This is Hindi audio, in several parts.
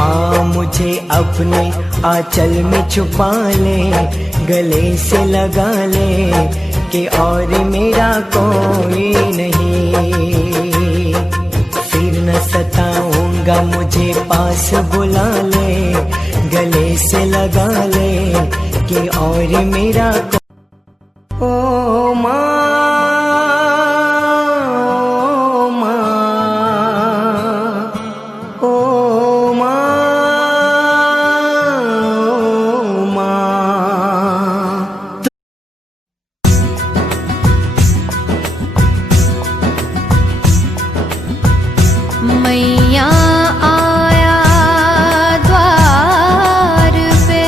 माँ मुझे अपने आंचल में छुपा ले, गले से लगा ले कि और मेरा कोई नहीं। फिर न सताऊंगा, मुझे पास बुला ले, गले से लगा ले कि और मेरा ओ माँ, मैया आया द्वार पे,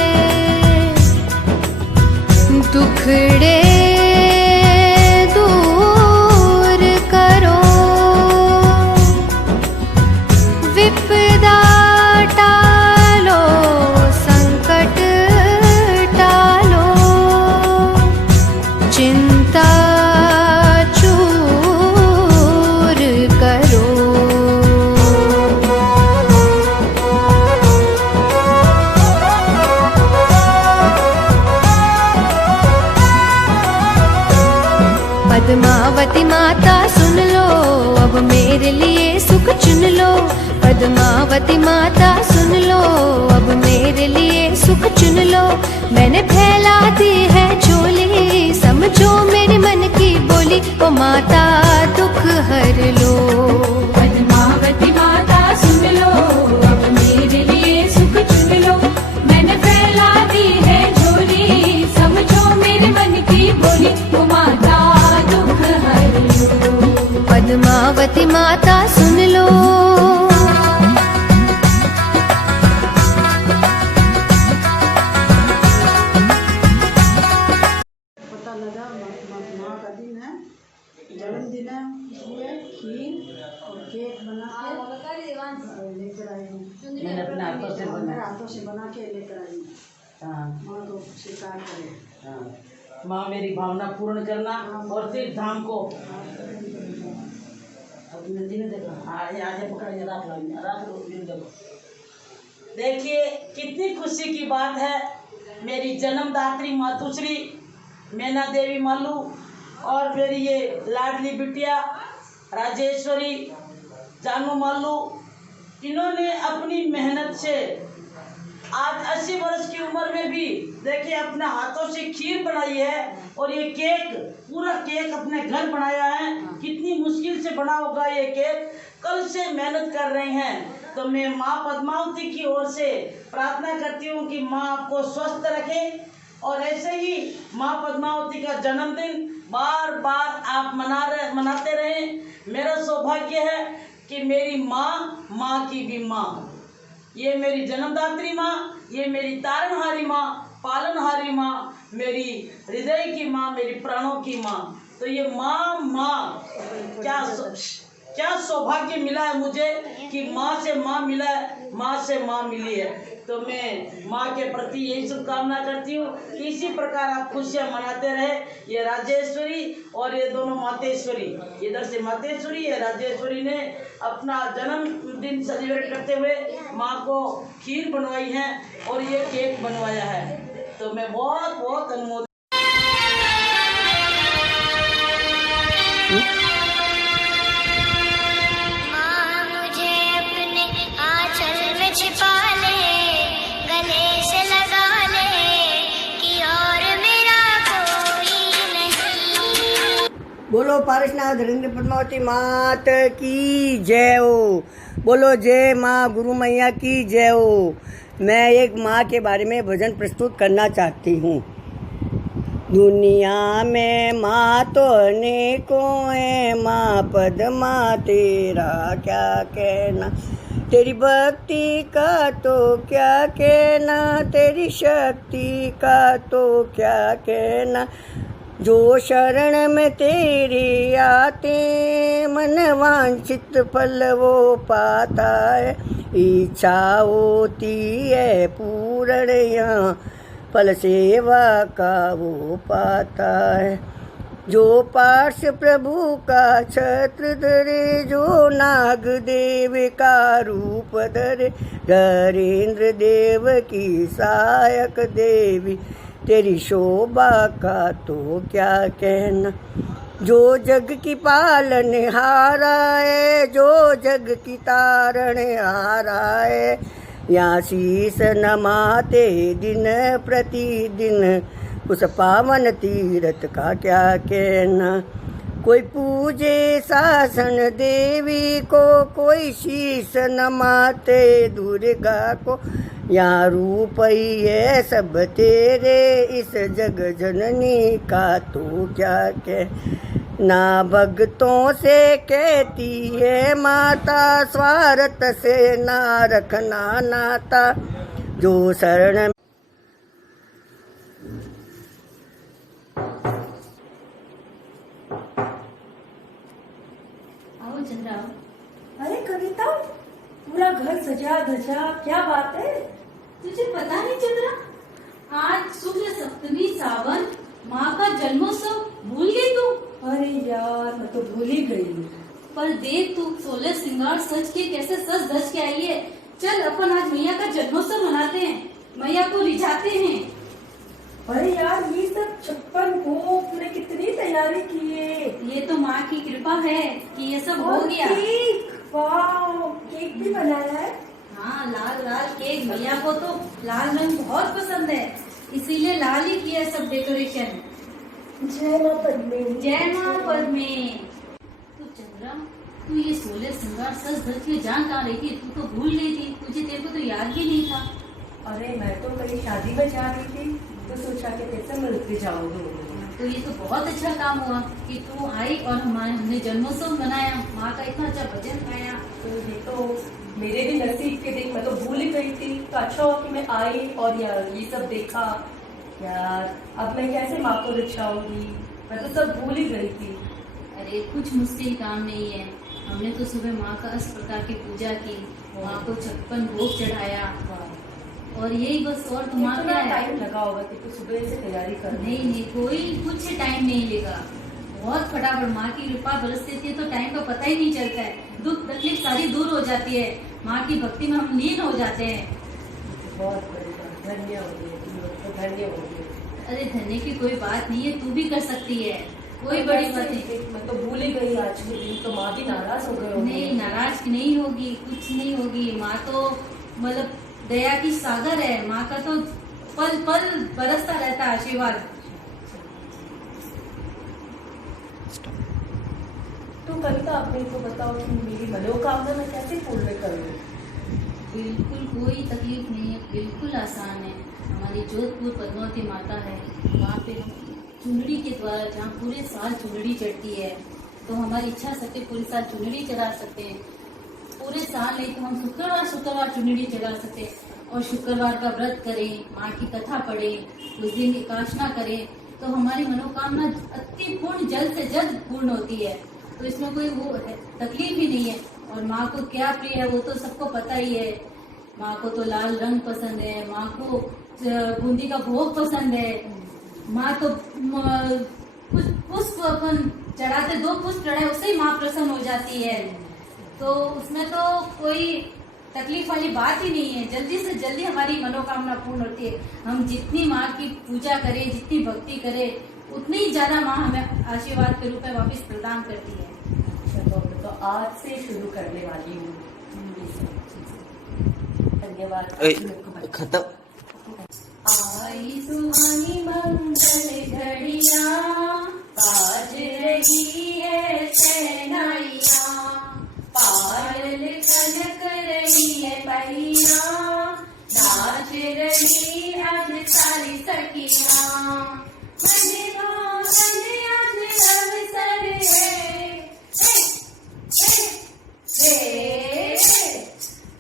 दुखड़े दूर करो, विपदा टालो, संकट टालो, चिंता चूर करो। पद्मावती माता सुन लो, अब मेरे लिए सुख चुन लो। पद्मावती माता सुन लो, अब मेरे लिए सुख चुन लो। मैंने फैला दी है झोली, समझो मेरे मन की बोली। ओ माता दुख हर लो। पद्मावती माता सुन लो, अब मेरे लिए सुख चुन लो। मैंने फैला दी है झोली, समझो मेरे मन की बोली। ओ माता दुख हर लो। पद्मावती माता सुन लो। पता लगा माँ का दिन है, जन्मदिन है, इसलिए खीर और केक बना के लेकर आई हूँ। मैंने अपने हाथों से मेरे हाथों से बना के लेकर आई हूँ। हाँ माँ को स्वीकार करे। हाँ, माँ मेरी भावना पूर्ण करना और तीर्थ धाम को। अब नंदी ने देखा, आगे पकड़िए, रात लो देखो। देखिए कितनी खुशी की बात है। मेरी जन्मदात्री मातुश्री मैना देवी मालू और मेरी ये लाडली बिटिया राजेश्वरी जानू मालू, इन्होंने अपनी मेहनत से आज 80 वर्ष की उम्र में भी देखिए अपने हाथों से खीर बनाई है और ये केक, पूरा केक अपने घर बनाया है। कितनी मुश्किल से बना होगा ये केक, कल से मेहनत कर रहे हैं। तो मैं माँ पद्मावती की ओर से प्रार्थना करती हूँ कि माँ आपको स्वस्थ रखे और ऐसे ही माँ पद्मावती का जन्मदिन बार बार आप मनाते रहें। मेरा सौभाग्य है कि मेरी माँ की भी माँ, ये मेरी जन्मदात्री माँ, ये मेरी तारनहारी माँ, पालनहारी माँ, मेरी हृदय की माँ, मेरी प्राणों की माँ। तो ये माँ क्या सौभाग्य मिला है मुझे कि माँ से माँ मिला है, माँ से माँ मिली है। तो मैं माँ के प्रति यही शुभकामना करती हूँ कि इसी प्रकार आप खुशियाँ मनाते रहे। ये राजेश्वरी और ये दोनों मातेश्वरी, इधर से मातेश्वरी है, राजेश्वरी ने अपना जन्मदिन सेलिब्रेट करते हुए माँ को खीर बनवाई है और ये केक बनवाया है। तो मैं बहुत बहुत अनुमोदित। छिपा ले, गले से लगा ले कि और मेरा कोई नहीं। बोलो पारसनाथ धरेंद्र पद्मावती मात की जय हो। बोलो जय माँ गुरु मैया की जय हो। मैं एक माँ के बारे में भजन प्रस्तुत करना चाहती हूँ। दुनिया में माँ तो अनेकों है, माँ पद्मा तेरा क्या कहना। तेरी भक्ति का तो क्या कहना, तेरी शक्ति का तो क्या कहना। जो शरण में तेरी आते, मन वांछित फल वो पाता है। इच्छा होती है पूर्ण, यहाँ फल सेवा का वो पाता है। जो पार्श प्रभु का छत्र धरे, जो नाग देव का रूप धरे, धरेंद्र देव की सहायक देवी, तेरी शोभा का तो क्या कहना। जो जग की पालन हारा है, जो जग की तारण हारा है, यहाँ शीस नमाते दिन प्रतिदिन, उस पावन तीर्थ का क्या कहना। कोई पूजे शासन देवी को, कोई शीस नमाते दुर्गा को, यहाँ रूप ही है सब तेरे, इस जग जननी का तो क्या कह। ना भक्तों से कहती है माता, स्वार्थ से ना रखना नाता, जो शरण चंद्रा। अरे कविता, पूरा घर सजा धजा, क्या बात है? तुझे पता नहीं चंद्रा, आज शुक्ल सप्तमी सावन माँ का जन्मोत्सव भूल गई तू? अरे यार, मैं तो भूल ही गई। पर देख तू 16 श्रृंगार सज के कैसे सज धज के आई है। चल अपन आज मैया का जन्मोत्सव मनाते हैं, मैया को रिझाते हैं। अरे यार, ये सब 56 भोग ने कितनी तैयारी की है। ये तो माँ की कृपा है कि ये सब हो गया। वाह, केक भी बनाया है। हाँ, लाल लाल केक। मैया को तो लाल रंग बहुत पसंद है, इसीलिए लाल ही किया सब डेकोरेशन। जय माँ पद्मे। जय माँ पद्मे। तो चंद्रा, तू ये 16 श्रृंगार सज धज के जान कहाँ रही थी? तू तो भूल गई थी, तुझे तेरे को तो याद भी नहीं था। अरे मैं तो कहीं शादी में जा रही थी, तो सोचा कि कैसे मिलते जाऊंगी। तो ये तो बहुत अच्छा काम हुआ कि तू आई और हमने जन्मोत्सव मनाया, माँ का इतना अच्छा भजन गाया। तो ये तो मेरे भी नसीब के देख, मैं तो भूल ही गई थी। तो अच्छा हुआ कि मैं आई और यार ये सब देखा। यार अब मैं कैसे माँ को रिझाऊंगी, मैं तो सब भूल ही गई थी। अरे कुछ मुश्किल काम नहीं है। हमने तो सुबह माँ का इस प्रकार की पूजा की, माँ को 56 भोग चढ़ाया, और यही बस। और तुम्हारा क्या है? टाइम लगा होगा कि तू सुबह से तैयारी कर। नहीं, कोई कुछ टाइम नहीं लेगा, बहुत फटाफट माँ की कृपा बरसती है तो टाइम का पता ही नहीं चलता है। दुख तकलीफ सारी दूर हो जाती है, माँ की भक्ति में हम लीन हो जाते हैं। बहुत बड़ी बात, धन्य हो गई, धन्य हो गई। अरे धन्य की कोई बात नहीं है, तू भी कर सकती है, कोई बड़ी बात नहीं। मैं तो भूल ही गई आज के दिन, तो माँ भी नाराज हो गई। नहीं, नाराज नहीं होगी, कुछ नहीं होगी। माँ तो मतलब दया की सागर है, माँ का तो पल पल बरसता रहता आशीर्वाद। तो कविता, आप मेरे को बताओ कि मेरी मनोकामना मैं कैसे पूर्ण करूँ? बिल्कुल कोई तकलीफ नहीं है, बिल्कुल आसान है। हमारी जोधपुर पद्मावती माता है, वहाँ पे चुनरी के द्वारा, जहाँ पूरे साल चुनरी चढ़ती है, तो हमारी इच्छा शक्ति पूरे साल चुनरी चढ़ा सकते हैं। पूरे साल नहीं तो हम शुक्रवार चुनरी चढ़ा सकते हैं। और शुक्रवार का व्रत करें, माँ की कथा पढ़ें, उस दिन उपासना करें, तो हमारी मनोकामना अति पूर्ण, जल्द से जल्द पूर्ण होती है। तो इसमें कोई वो तकलीफ ही नहीं है। और माँ को क्या प्रिय है वो तो सबको पता ही है। माँ को तो लाल रंग पसंद है, माँ को बूंदी का भोग पसंद है। माँ तो कुछ पुष्प अपन चढ़ाते, 2 पुष्प चढ़ाए उससे ही माँ प्रसन्न हो जाती है। तो उसमें तो कोई तकलीफ वाली बात ही नहीं है। जल्दी से जल्दी हमारी मनोकामना पूर्ण होती है। हम जितनी माँ की पूजा करें, जितनी भक्ति करें, उतनी ही ज्यादा माँ हमें आशीर्वाद के रूप में वापस प्रदान करती है। तो आज से शुरू करने वाली हूँ। धन्यवाद। खत्म। आई सुहानी मंगल घड़िया, बाज रही है शहनाइयाँ, पायल कनक रही है पहिया, नाच रही आज सारी सखियाँ। मने भावन आज अवसर है,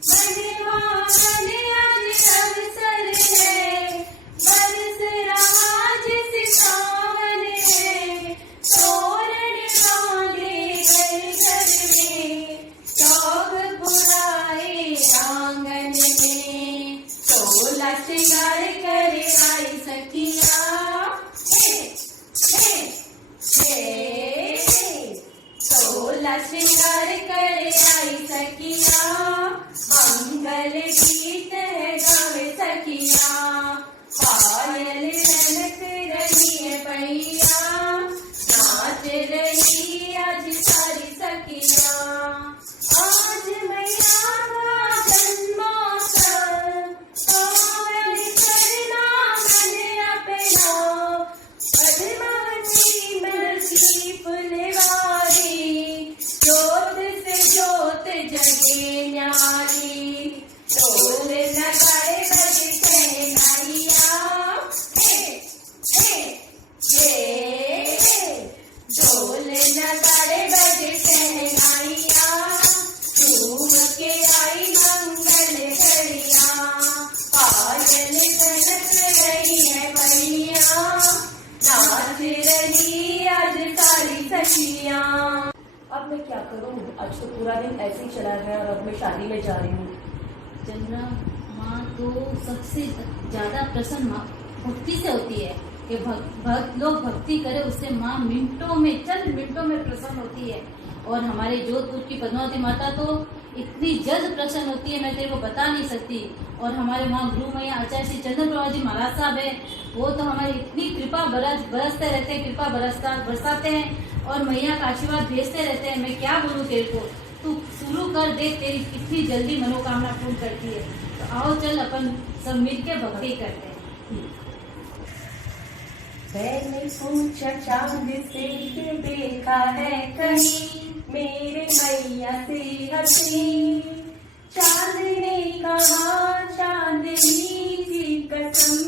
मने भावन आज अवसर है, बरस रहा जिस सावन है, सोलह श्रृंगार कर आई सखिया, मंगल गीत है गावे सखिया, पायल छनक रही है पैया, नाच रही आज सारी सखिया। आज मैया का जन्मोत्सव, पावन करना मन अपना, पद्मावती मिलती फुलवारी, जोत से जोत जगे न्यारी, ढोल नगाड़े बजे शहनाइया, ढोल नगाड़े बजे शहनाइया, झूम के आई मंगल घड़िया, पायल खनक रही है मैया, नाच रही आज सारी सखिया। अब मैं क्या करूं, आज तो पूरा दिन ऐसे ही चला गया और अब मैं शादी में जा रही हूँ। चंद्रा, माँ तो सबसे ज्यादा प्रसन्न माँ भक्ति से होती है कि लोग भक्ति करे उससे माँ चंद मिनटों में प्रसन्न होती है। और हमारे जोधपुर की पद्मावती माता तो इतनी जल्द प्रसन्न होती है, मैं तेरे को बता नहीं सकती। और हमारे वहाँ गुरु मैया आचार्य श्री चंद्र प्रभा जी महाराज साहब है, वो तो हमारी इतनी कृपा बरसते रहते हैं, कृपा बरसाते हैं और मैया का आशीर्वाद भेजते रहते हैं। मैं क्या बोलूँ तेरे को, तू शुरू कर दे, तेरी कितनी जल्दी मनोकामना पूर्ण करती है। तो आओ चल अपन सब मिलके भक्ति करते हैं। मैंने पूछा चांद से कि देखा है कहीं मेरे मैया से हंसी, चांद ने कहा चांदनी की कसम,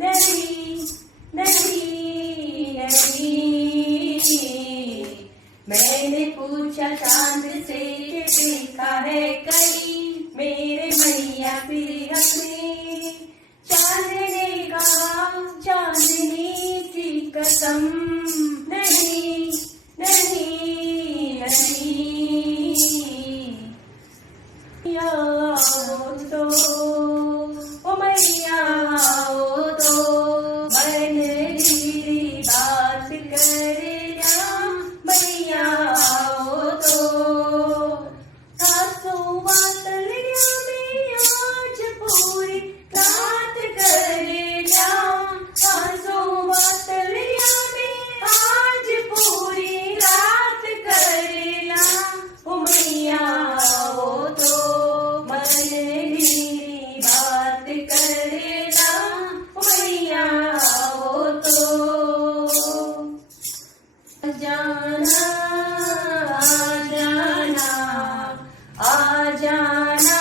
नहीं नहीं नहीं। मैंने पूछा चांद से कि देखा है कहीं मेरे मैया से हंसी, चांद ने कहा चांदनी की कसम, नहीं नहीं नहीं। आओ तो ओ मैया आओ तो, मन की बात करना मैया आओ तो, सासू बातलिया में आज पूरी रात करेला, सासू बातलिया में आज पूरी रात करेला, ओ मैया आओ तो मन की बात करेला, ओ मैया आओ तो। जाना आ जाना आ जाना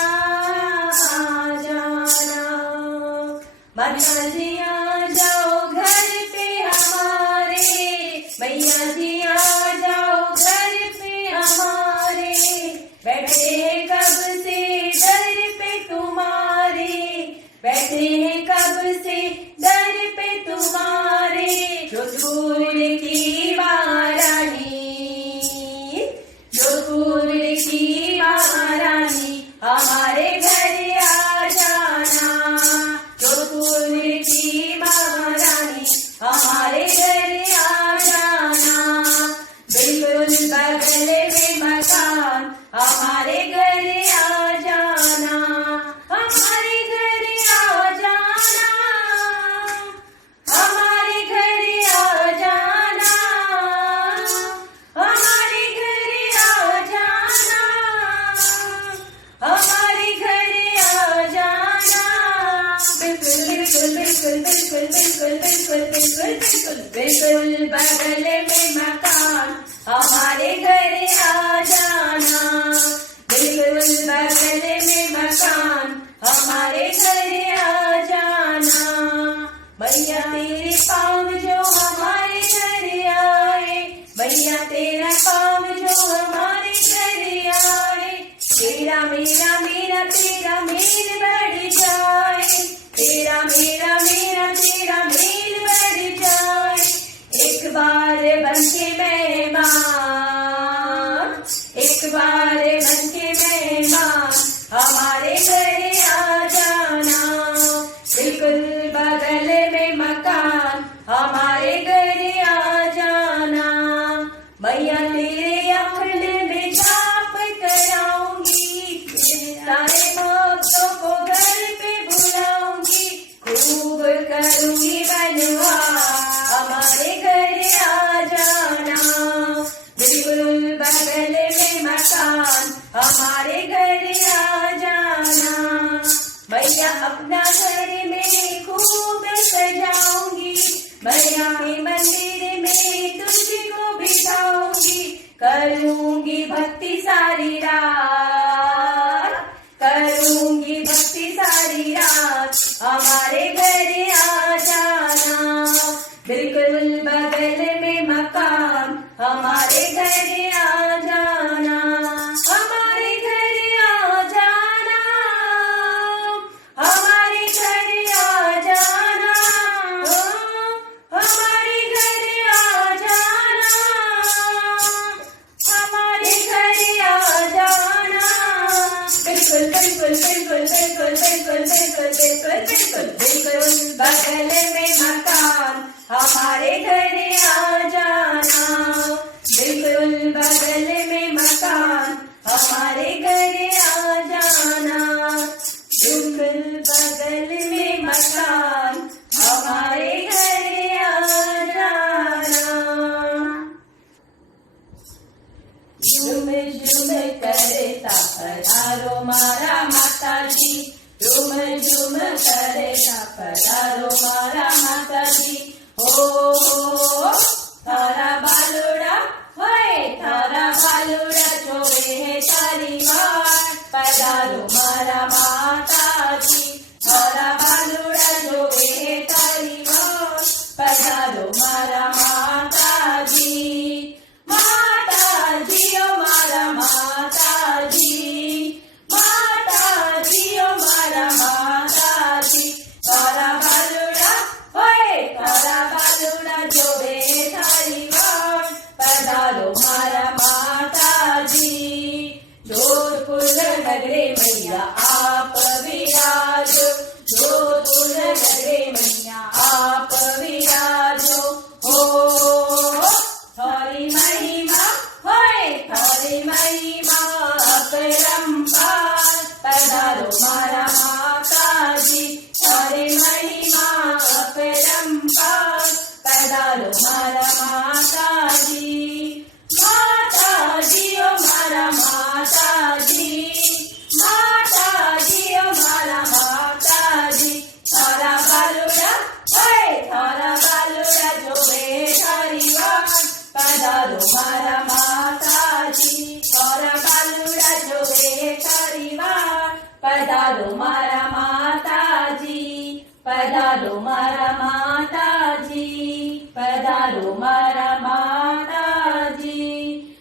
आ जाना, मैया जी आ जाओ घर पे हमारे, मैया जी आ जाओ घर पे हमारे, बैठे हैं कब से दर पे तुम्हारे, बैठे हैं कब से दर पे तुम्हारे, जोधपुर की महारानी, जोधपुर की महारानी हमारे घर आ जाना, जोधपुर की महारानी हमारे घर आ जाना, बिल्कुल बगल में मकान हमारे घर आ जाना, हमारे घर आ जाना, हमारे घर आ जाना, हमारे घर आ जाना, हमारे घर आ जाना, बिल्कुल बिल्कुल बिल्कुल बिल्कुल बिल्कुल बिल्कुल बिल्कुल बिल्कुल बिल्कुल बगल में मकान हमारे घर आ जाना, बिल्कुल बगल में मकान हमारे घर आ जाना। मैया तेरे पाँव जो हमारे घर आए, मैया तेरा पाँव जो हमारे घर आए, तेरा मेरा मेरा तेरा मेल बढ़ जाए, तेरा मेरा मेरा तेरा मेल बढ़ जाए, एक बार बनके मेहमान, एक बार बनके मेहमान हमारे घर आ जाना, बिल्कुल बगल में मकान हमारे घर आ जाना। मैया के मंदिर में तुझको बिठाऊंगी, करूंगी भक्ति सारी रात, करूंगी भक्ति सारी रात। हमारे घर आ जाना, बिल्कुल बगल में मकान, हमारे घर आ जाना, हमारे घर आ जाना, हमारे घर आ जाना, हमारे घर आ जाना, हमारे घर आ जाना। बिल्कुल बिल्कुल बिल्कुल बिल्कुल बिल्कुल बिल्कुल बिल्कुल बिल्कुल बिल्कुल बगल में मकान, हमारे घर आ जाना, बिल्कुल बगल में मकान, हमारे घर आ जाना, बिल्कुल बगल में मकान, हमारे घर आ जाना। झूम झूम करता पधारो मारा माता जी, झूम झूम करता पधारो मारा माता जी। हो थारा बालुड़ा होए, थारा बालुड़ा जोड़े है तारी बात, पधारो मारा माता जी, थारा बालुड़ा जोड़े है तारी बात, पधारो मारा माता जी। माता जी ओ मारा माता जी, माता जी ओ मारा माता जी, थारा बालुड़ा होए, थारा बालुड़ा जोड़े थारी बात, पधारो मारा माता जी। जोधपुर नगरे मैया आप विराजो, जोधपुर नगरे मैया आप विराजो। हो थारी महिमा होए, थारी महिमा अपरंपार, पधारो मारा माता जी, थारी महिमा अपरंपार, पधारो मारा माता जी। माता जी ओ मारा माता जी, माता जी ओ मारा माता जी, थारा बालुड़ा होए, थारा बालुड़ा जोड़े थारी बात, पधारो मारा माता जी, थारा बालुड़ा जोड़े थारी बात, पधारो मारा माता जी, पधारो मारा माता जी, पधारो मारा माता जी।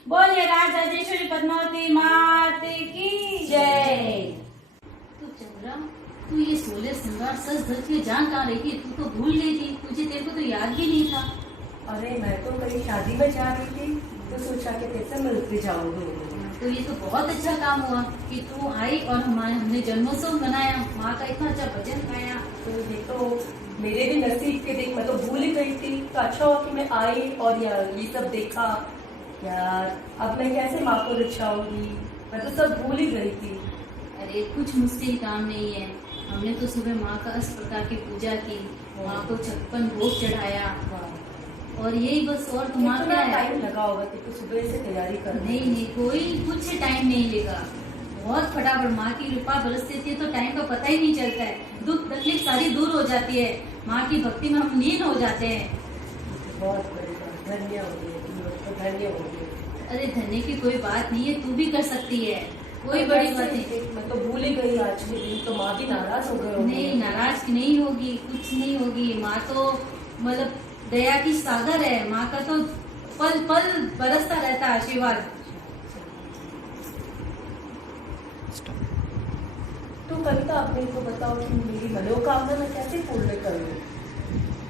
बोलिए राजराजेश्वरी पद्मावती मात की जय। तू चंद्रा, तू ये 16 श्रृंगार सज धज के जान कहाँ रही थी? तू तो भूल गई थी, तुझे तेरे को तो याद भी नहीं था। अरे मैं तो मेरी शादी में जा रही थी, तो सोचा कि तेरे से मिल के जाऊंगी। तो ये तो बहुत अच्छा काम हुआ कि तू आई और हमने जन्मोत्सव मनाया, माँ का इतना अच्छा भजन गाया। तो ये तो मेरे भी नसीब के, देख मैं तो भूल ही गई थी, तो अच्छा हुआ कि मैं आई और यार ये सब देखा। यार अब मैं कैसे माँ को रिझाऊंगी, मैं तो सब भूल ही गई थी। अरे कुछ मुश्किल काम नहीं है, हमने तो सुबह माँ का इस प्रकार की पूजा की, माँ को 56 भोग चढ़ाया और यही बस। और तुम्हारा क्या है? टाइम लगा होगा कि तो सुबह से तैयारी कर। नहीं कोई कुछ टाइम नहीं लेगा, बहुत फटाफट माँ की कृपा बरसती है तो टाइम का पता ही नहीं चलता है, दुख तकलीफ सारी दूर हो जाती है, माँ की भक्ति में हम लीन हो जाते हैं। बहुत बड़ी बात, धन्य हो गई, धन्य हो गई। अरे धन्य की कोई बात नहीं है, तू भी कर सकती है, कोई बड़ी बात नहीं। मैं तो भूल ही गई आज के दिन, तो माँ भी नाराज हो गई। नहीं नाराज नहीं होगी, कुछ नहीं होगी। माँ तो मतलब दया की सागर है, माँ का तो पल पल बरसता रहता आशीर्वाद। तो कविता अपने को बताओ कि मेरी मनोकामना मैं कैसे पूर्ण करूँ?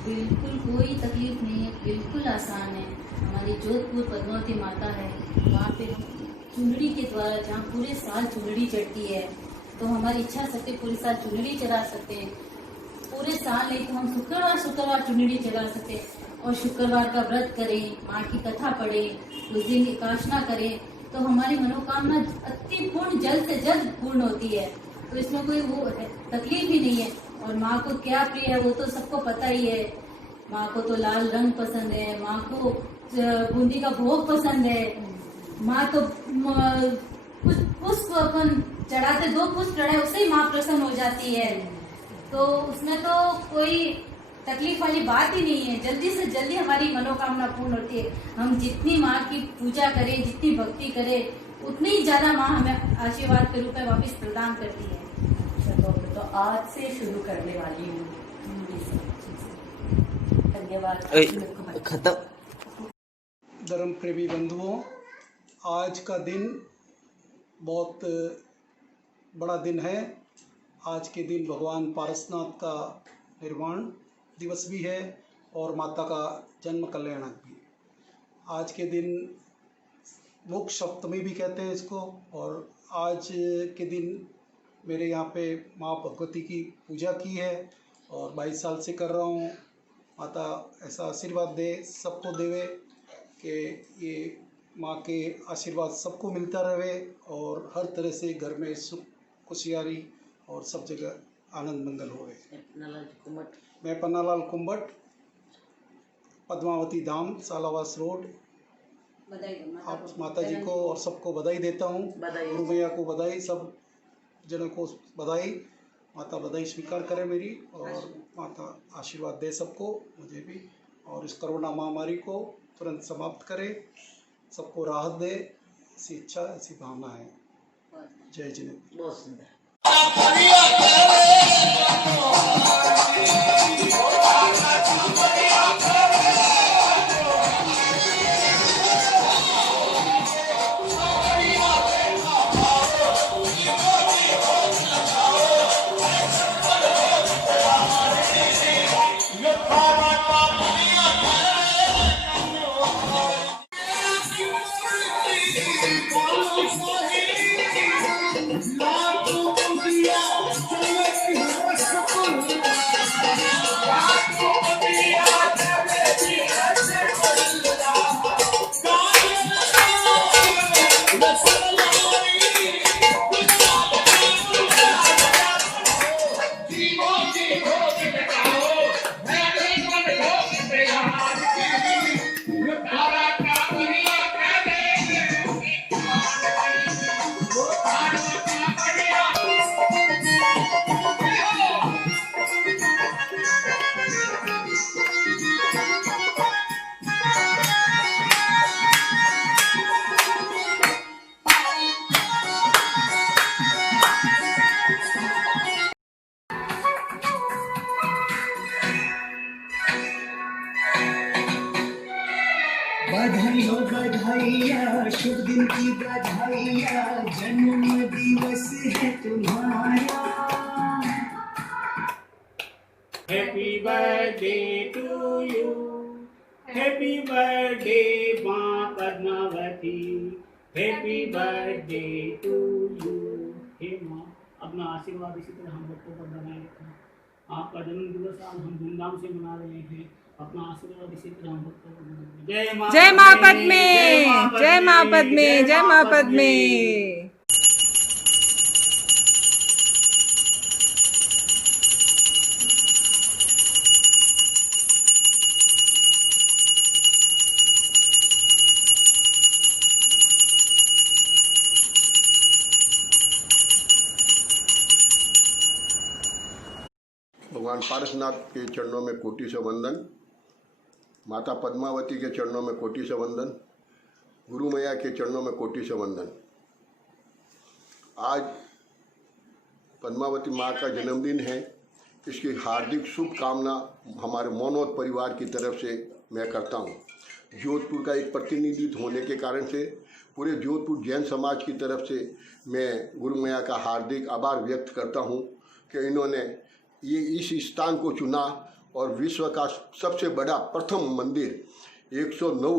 बिल्कुल कोई तकलीफ नहीं है, बिल्कुल आसान है। हमारी जोधपुर पद्मावती माता है, वहाँ पे हम चुनरी के द्वारा, जहाँ पूरे साल चुनरी चढ़ती है, तो हमारी इच्छा सकते पूरे साल चुनरी चढ़ा सकते हैं। पूरे साल नहीं तो हम शुक्रवार चुनरी चढ़ा सकते हैं, और शुक्रवार का व्रत करें, माँ की कथा पढ़ें, उस दिन उपासना करें, तो हमारी मनोकामना अति पूर्ण जल्द से जल्द पूर्ण होती है। तो इसमें कोई वो तकलीफ ही नहीं है। और माँ को क्या प्रिय है वो तो सबको पता ही है। माँ को तो लाल रंग पसंद है, माँ को बूंदी का भोग पसंद है। माँ तो कुछ पुष्प अपन चढ़ाते, 2 पुष्प चढ़ाए उससे ही माँ प्रसन्न हो जाती है। तो उसमें तो कोई तकलीफ वाली बात ही नहीं है। जल्दी से जल्दी हमारी मनोकामना पूर्ण होती है। हम जितनी माँ की पूजा करें, जितनी भक्ति करें, उतनी ही ज्यादा माँ हमें आशीर्वाद के रूप में वापस प्रदान करती है। तो आज से शुरू करने वाली हूँ। धन्यवाद। खत्म। धर्म प्रेमी बंधुओं, आज का दिन बहुत बड़ा दिन है। आज के दिन भगवान पारसनाथ का निर्वाण दिवस भी है और माता का जन्म कल्याणक भी। आज के दिन मुख सप्तमी भी कहते हैं इसको। और आज के दिन मेरे यहाँ पे माँ भगवती की पूजा की है और 22 साल से कर रहा हूँ। माता ऐसा आशीर्वाद दे, सबको देवे कि ये माँ के आशीर्वाद सबको मिलता रहे और हर तरह से घर में सुख खुशियारी और सब जगह आनंद मंगल होवे। मैं पन्नालाल कुंभट, पद्मावती धाम, सालावास रोड। आप माता जी को और सबको बधाई देता हूँ। गुरु मैया को बधाई, सब जनों को बधाई। माता बधाई स्वीकार करे मेरी और माता आशीर्वाद दे सबको, मुझे भी। और इस कोरोना महामारी को तुरंत समाप्त करे, सबको राहत दे, ऐसी इच्छा, ऐसी भावना है। जय जिनेन्द्र। बहुत सुंदर। बधाई हो बधाइया, शुभ दिन की बधाइया, जन्म दिवस है तुम्हारा। Happy birthday to you, happy birthday माँ Padmavati, happy birthday to you. हे माँ, अपना आशीर्वाद इसी तरह हम लोगों पर बनाए रखें। आपका जन्म दिवस आज हम धूमधाम से मना रहे हैं। अपना आशीर्वाद इसी तरह हम लोग को। जय माँ पद्मे, जय माँ पद्मे, जय माँ पद्मे। भगवान पारसनाथ के चरणों में कोटि से वंदन, माता पद्मावती के चरणों में कोटि से वंदन, गुरु मैया के चरणों में कोटि से वंदन। आज पद्मावती माँ का जन्मदिन है। इसकी हार्दिक शुभकामना हमारे मोनोद परिवार की तरफ से मैं करता हूँ। जोधपुर का एक प्रतिनिधित्व होने के कारण से पूरे जोधपुर जैन समाज की तरफ से मैं गुरु मैया का हार्दिक आभार व्यक्त करता हूँ कि इन्होंने ये इस स्थान को चुना और विश्व का सबसे बड़ा प्रथम मंदिर 109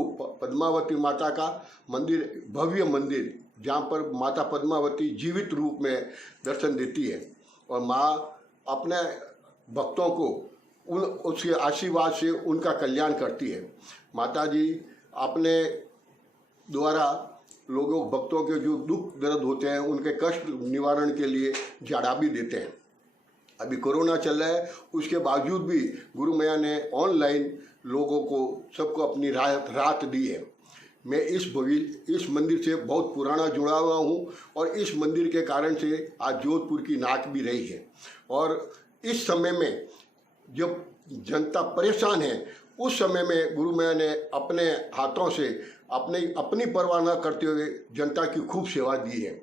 पद्मावती माता का मंदिर, भव्य मंदिर, जहाँ पर माता पद्मावती जीवित रूप में दर्शन देती है और माँ अपने भक्तों को उसके आशीर्वाद से उनका कल्याण करती है। माता जी अपने द्वारा लोगों भक्तों के जो दुख दर्द होते हैं उनके कष्ट निवारण के लिए झाड़ा भी देते हैं। अभी कोरोना चल रहा है, उसके बावजूद भी गुरु मैया ने ऑनलाइन लोगों को सबको अपनी राहत दी है। मैं इस मंदिर से बहुत पुराना जुड़ा हुआ हूँ और इस मंदिर के कारण से आज जोधपुर की नाक भी रही है। और इस समय में जब जनता परेशान है, उस समय में गुरु मैया ने अपने हाथों से अपनी परवाह न करते हुए जनता की खूब सेवा दी है।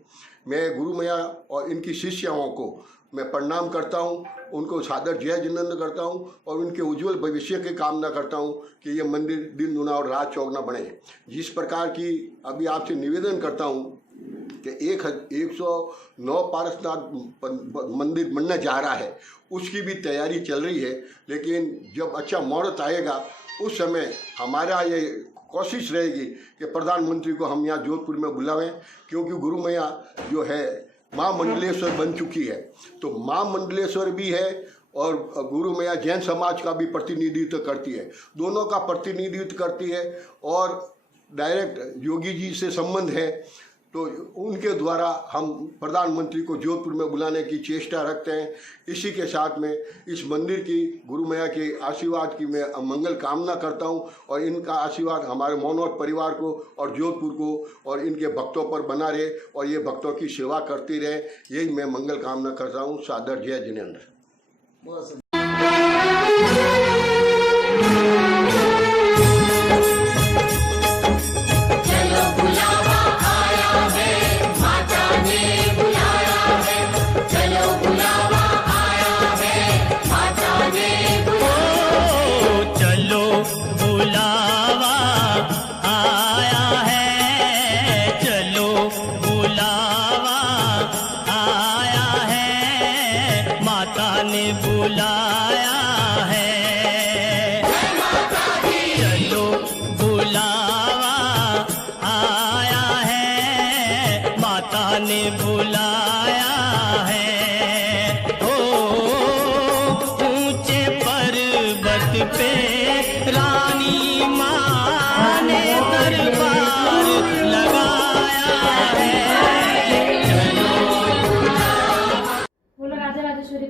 मैं गुरु मैया और इनकी शिष्याओं को मैं प्रणाम करता हूँ, उनको सादर जय जिनेंद्र करता हूँ और उनके उज्जवल भविष्य की कामना करता हूँ कि ये मंदिर दिन दुना और रात चौगुना बने। जिस प्रकार की अभी आपसे निवेदन करता हूँ कि 109 पारसनाथ मंदिर बनने जा रहा है, उसकी भी तैयारी चल रही है, लेकिन जब अच्छा मुहूर्त आएगा उस समय हमारा ये कोशिश रहेगी कि प्रधानमंत्री को हम यहाँ जोधपुर में बुलावें, क्योंकि गुरु मैया जो है माँ मंडलेश्वर बन चुकी है। तो माँ मंडलेश्वर भी है और गुरु मैया जैन समाज का भी प्रतिनिधित्व करती है, दोनों का प्रतिनिधित्व करती है और डायरेक्ट योगी जी से संबंध है। तो उनके द्वारा हम प्रधानमंत्री को जोधपुर में बुलाने की चेष्टा रखते हैं। इसी के साथ में इस मंदिर की गुरु मैया के आशीर्वाद की मैं मंगल कामना करता हूं और इनका आशीर्वाद हमारे मनोहर परिवार को और जोधपुर को और इनके भक्तों पर बना रहे और ये भक्तों की सेवा करती रहे, यही मैं मंगल कामना करता हूं। सादर जय जिनेंद्र।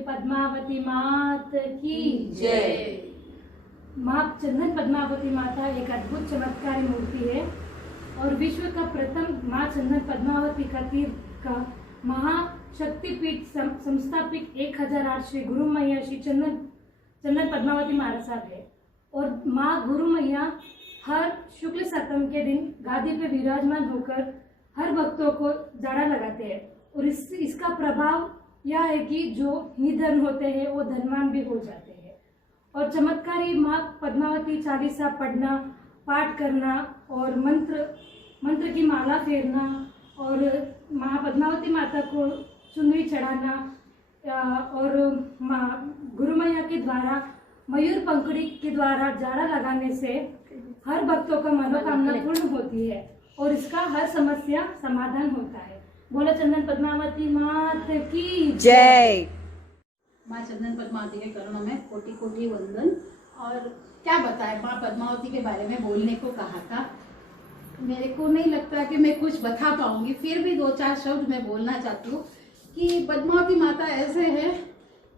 पद्मावती मात की जय। माँ चंदन पद्मावती माता एक अद्भुत चमत्कारी मूर्ति है और विश्व का प्रथम माँ चंदन पद्मावती का महाशक्तिपीठ संस्थापित 1008 श्री गुरु मैया श्री चंदन पद्मावती महाराज साहब है। और माँ गुरु मैया हर शुक्ल सप्तमी के दिन गादी पे विराजमान होकर हर भक्तों को जाड़ा लगाते हैं और इसका प्रभाव यह है कि जो निधन होते हैं वो धनवान भी हो जाते हैं। और चमत्कारी माँ पद्मावती चालीसा पढ़ना, पाठ करना और मंत्र की माला फेरना और माँ पद्मावती माता को चुनरी चढ़ाना और माँ गुरु मैया के द्वारा मयूर पंखुड़ी के द्वारा जाड़ा लगाने से हर भक्तों का मनोकामना पूर्ण होती है और इसका हर समस्या समाधान होता है। बोलो चंदन पद्मावती मात की जय। माँ चंदन पद्मावती के चरणों में कोटि कोटि वंदन। और क्या बताएं, माँ पद्मावती के बारे में बोलने को कहा था, मेरे को नहीं लगता कि मैं कुछ बता पाऊंगी, फिर भी 2-4 शब्द मैं बोलना चाहती हूँ कि पद्मावती माता ऐसे है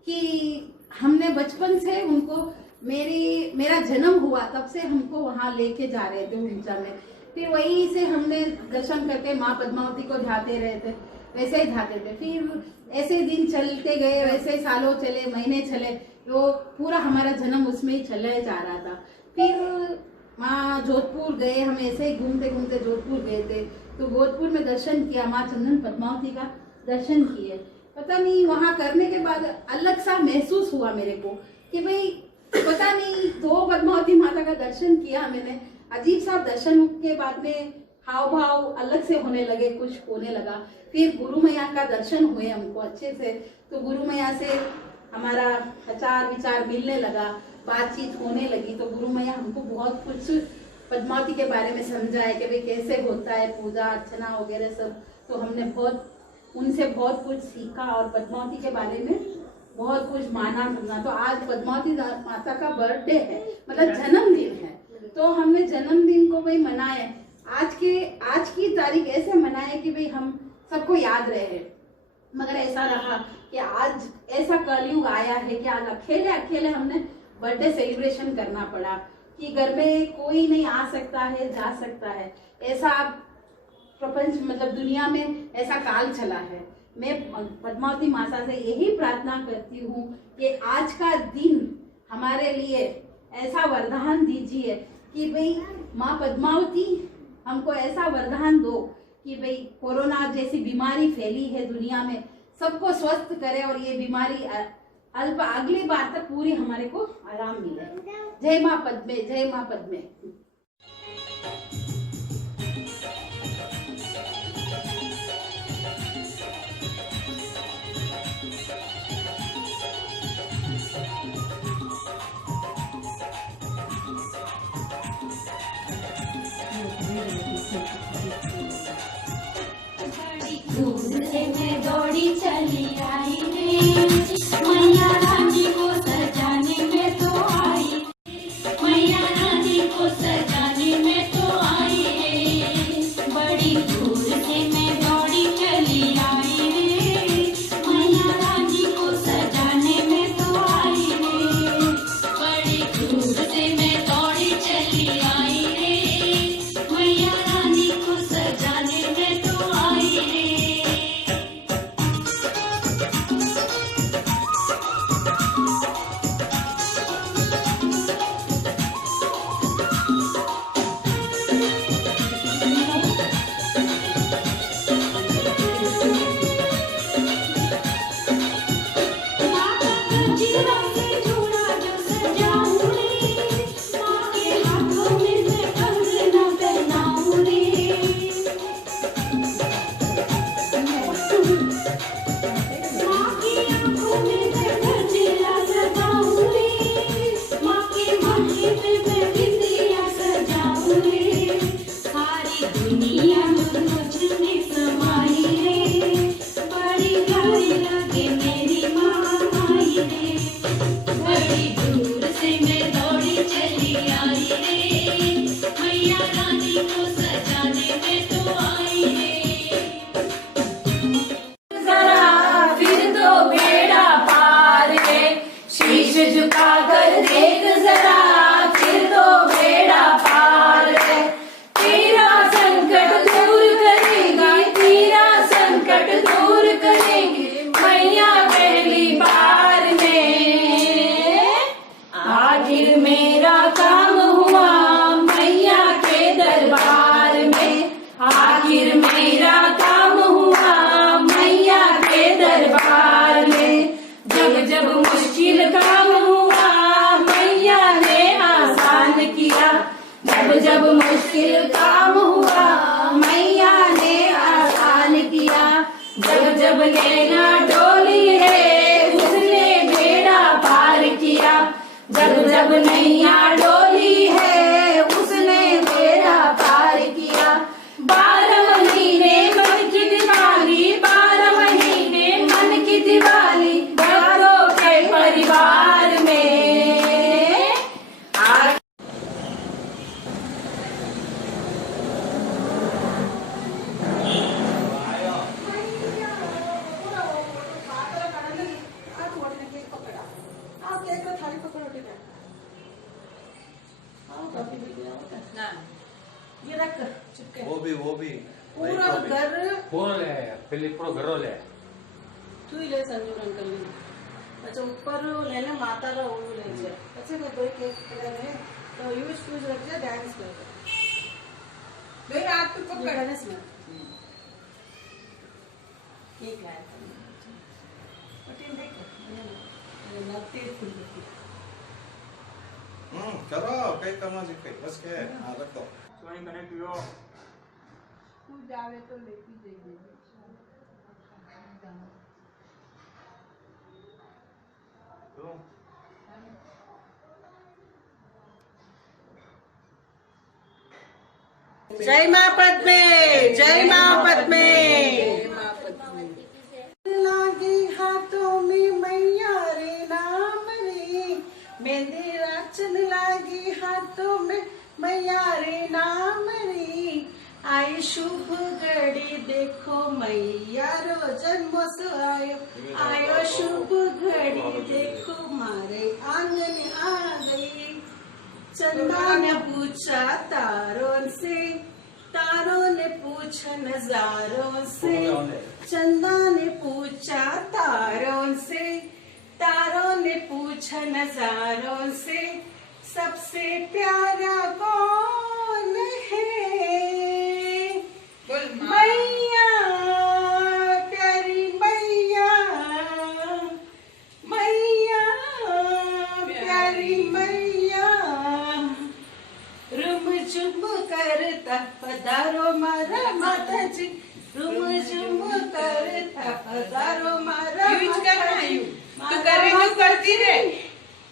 कि हमने बचपन से उनको मेरा जन्म हुआ तब से हमको वहाँ लेके जा रहे थे ऊंचा में, फिर वहीं से हमने दर्शन करके माँ पद्मावती को ध्याते रहे थे, वैसे ही ध्याते थे। फिर ऐसे दिन चलते गए, वैसे सालों चले, महीने चले, तो पूरा हमारा जन्म उसमें ही चले जा रहा था। फिर माँ जोधपुर गए, हम ऐसे ही घूमते घूमते जोधपुर गए थे, तो जोधपुर में दर्शन किया, माँ चंदन पद्मावती का दर्शन किए। पता नहीं वहाँ करने के बाद अलग सा महसूस हुआ मेरे को कि भाई पता नहीं, तो पद्मावती माता का दर्शन किया मैंने, अजीब सा दर्शन के बाद में हाव भाव अलग से होने लगे, कुछ होने लगा। फिर गुरु मैया का दर्शन हुए हमको अच्छे से, तो गुरु मैया से हमारा आचार विचार मिलने लगा, बातचीत होने लगी। तो गुरु मैया हमको बहुत कुछ पद्मावती के बारे में समझाए कि भाई कैसे होता है पूजा अर्चना वगैरह सब। तो हमने उनसे बहुत कुछ सीखा और पद्मावती के बारे में बहुत कुछ माना समझा। तो आज पद्मावती माता का बर्थडे है, मतलब जन्मदिन है, तो हमने जन्मदिन को भाई मनाए। आज की तारीख ऐसे मनाए कि भाई हम सबको याद रहे। मगर ऐसा रहा कि आज ऐसा कलयुग आया है कि आज अकेले हमने बर्थडे सेलिब्रेशन करना पड़ा कि घर में कोई नहीं आ सकता है, जा सकता है। ऐसा प्रपंच मतलब दुनिया में ऐसा काल चला है। मैं पद्मावती माता से यही प्रार्थना करती हूँ कि आज का दिन हमारे लिए ऐसा वरदान दीजिए कि भाई माँ पद्मावती हमको ऐसा वरदान दो कि भाई कोरोना जैसी बीमारी फैली है दुनिया में, सबको स्वस्थ करे और ये बीमारी अगली बार तक पूरी हमारे को आराम मिले। जय माँ पद्मे, जय माँ पद्मे। दूर से मैं दौड़ी चली आई रे, मैया रानी को सजाने में तो आई, मैया रानी को सजाने में तो आई रे, बड़ी दूर से मैं दौड़ी चली आई रे, मैया रानी को सजाने में तो आई रे, बड़ी दूर से मैं दौड़ी चली आई रे, मैया रानी को सजाने में तो आई रे। जब मुश्किल काम हुआ मैया ने आसान किया, जब नैना डोली है उसने बेड़ा पार किया, जब नैया डोली है उसने बेड़ा पार किया। 12 महीने मन की दिवाली, 12 महीने मन की दिवाली, घरों के परिवार में ये रख चुपके वो भी पूरा घर कौन ले फिलिप पूरा घर ले तू ही ले संजू अंकल ने। अच्छा ऊपर लेना माता का वो ले जा। अच्छा मैं दो केक ले तो यूज फ्यूज रख जा, डांस कर दे रात को पकड़ डांस में केक लाया पटिन देखो ये नत्ती फूल करो कई कमाजी कई बस के हां रख दो सोनी कनेक्ट हो तू जावे तो लेती जाइए। जय माँ पद्मे, जय माँ पद्मे। लागे हाथों में मैया रे नाम रे, मेहंदी राचन लागी हाथों में मैया रे नाम रे, आई शुभ घड़ी देखो मैया रो जन्मोस आयो, आयो शुभ घड़ी देखो मारे आंगन आ गई। चंदा ने पूछा तारों से, तारों ने पूछा नजारों से, चंदा ने पूछा तारों से, तारों ने पूछा नजारों से सबसे प्यारा कौन है। मैया प्यारी मैया, मैया प्यारी मैया, रुम झुम करता पधारो मारा माता जी, रुम झुम करता पधारो मारा माता जी, करती रे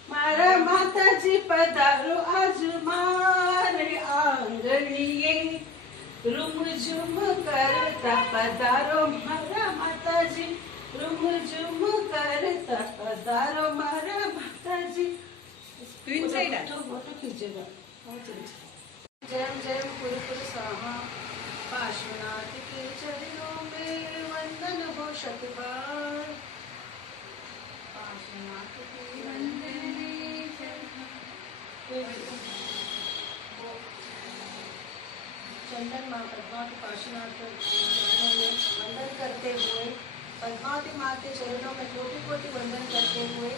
मारा माता जी पधारो आज मारे आंगनिए, रुम झुम करता पधारो मारा माता जी, रुम झुम करता पधारो मारा माता जी। जयम जयम कुरुकुल साहा, पार्श्वनाथ के चरणों में वंदन हो शतबार, पार्श्वनाथ के चंदन माँ पद्मावती पार्श्वनाथ के चरणों में वंदन करते हुए, पद्मावती माँ के चरणों में कोटि कोटि वंदन करते हुए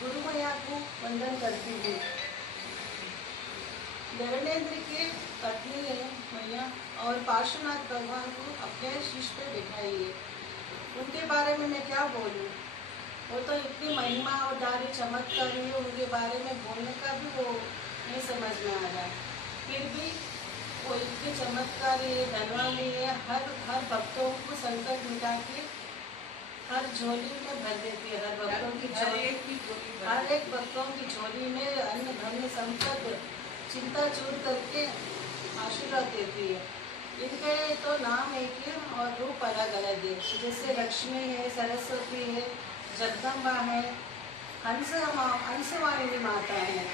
गुरु मैया को वंदन करती हूँ। गरुड़ेंद्र के पत्नी है मैया और पार्श्वनाथ भगवान को अपने शीश पे बिठाई है। उनके बारे में मैं क्या बोलूँ, वो तो इतनी महिमा और दारी चमत्कारी है, उनके बारे में बोलने का भी वो नहीं समझ में आ रहा। फिर भी वो इतनी चमत्कारी है, धनवानी है, हर भक्तों को संकट मिटा के हर झोली में भर देती है। हर भक्तों की झोली, हर एक भक्तों की झोली में अन्न धन संकट चिंता चूर करके आशीर्वाद देती है। इनके तो नाम एक है और रूप अलग अलग है, जैसे लक्ष्मी है, सरस्वती है, जगदम्बा है, हंसवाहिनी माता है।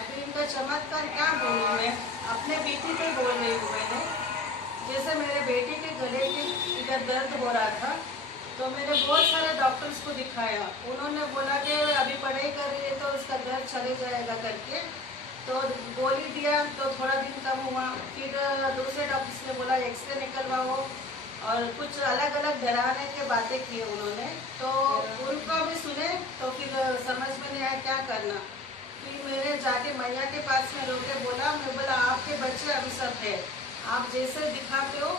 अभी इनका चमत्कार क्या बोलूँ मैं, अपने बेटी पे बोल रही हूँ मैंने। जैसे मेरे बेटे के गले के इधर दर्द हो रहा था तो मैंने बहुत सारे डॉक्टर्स को दिखाया, उन्होंने बोला कि अभी पढ़ाई कर रही है तो उसका दर्द चले जाएगा करके, तो गोली दिया तो थोड़ा दिन कम हुआ। फिर दूसरे डॉक्टर्स ने बोला एक्सरे निकलवाओ और कुछ अलग अलग डराने के बातें की उन्होंने, तो उनको भी सुने तो फिर समझ में नहीं आया क्या करना। फिर मैंने जाके मैया के पास में रोके बोला, मैं बोला आपके बच्चे अभी सब है, आप जैसे दिखाते हो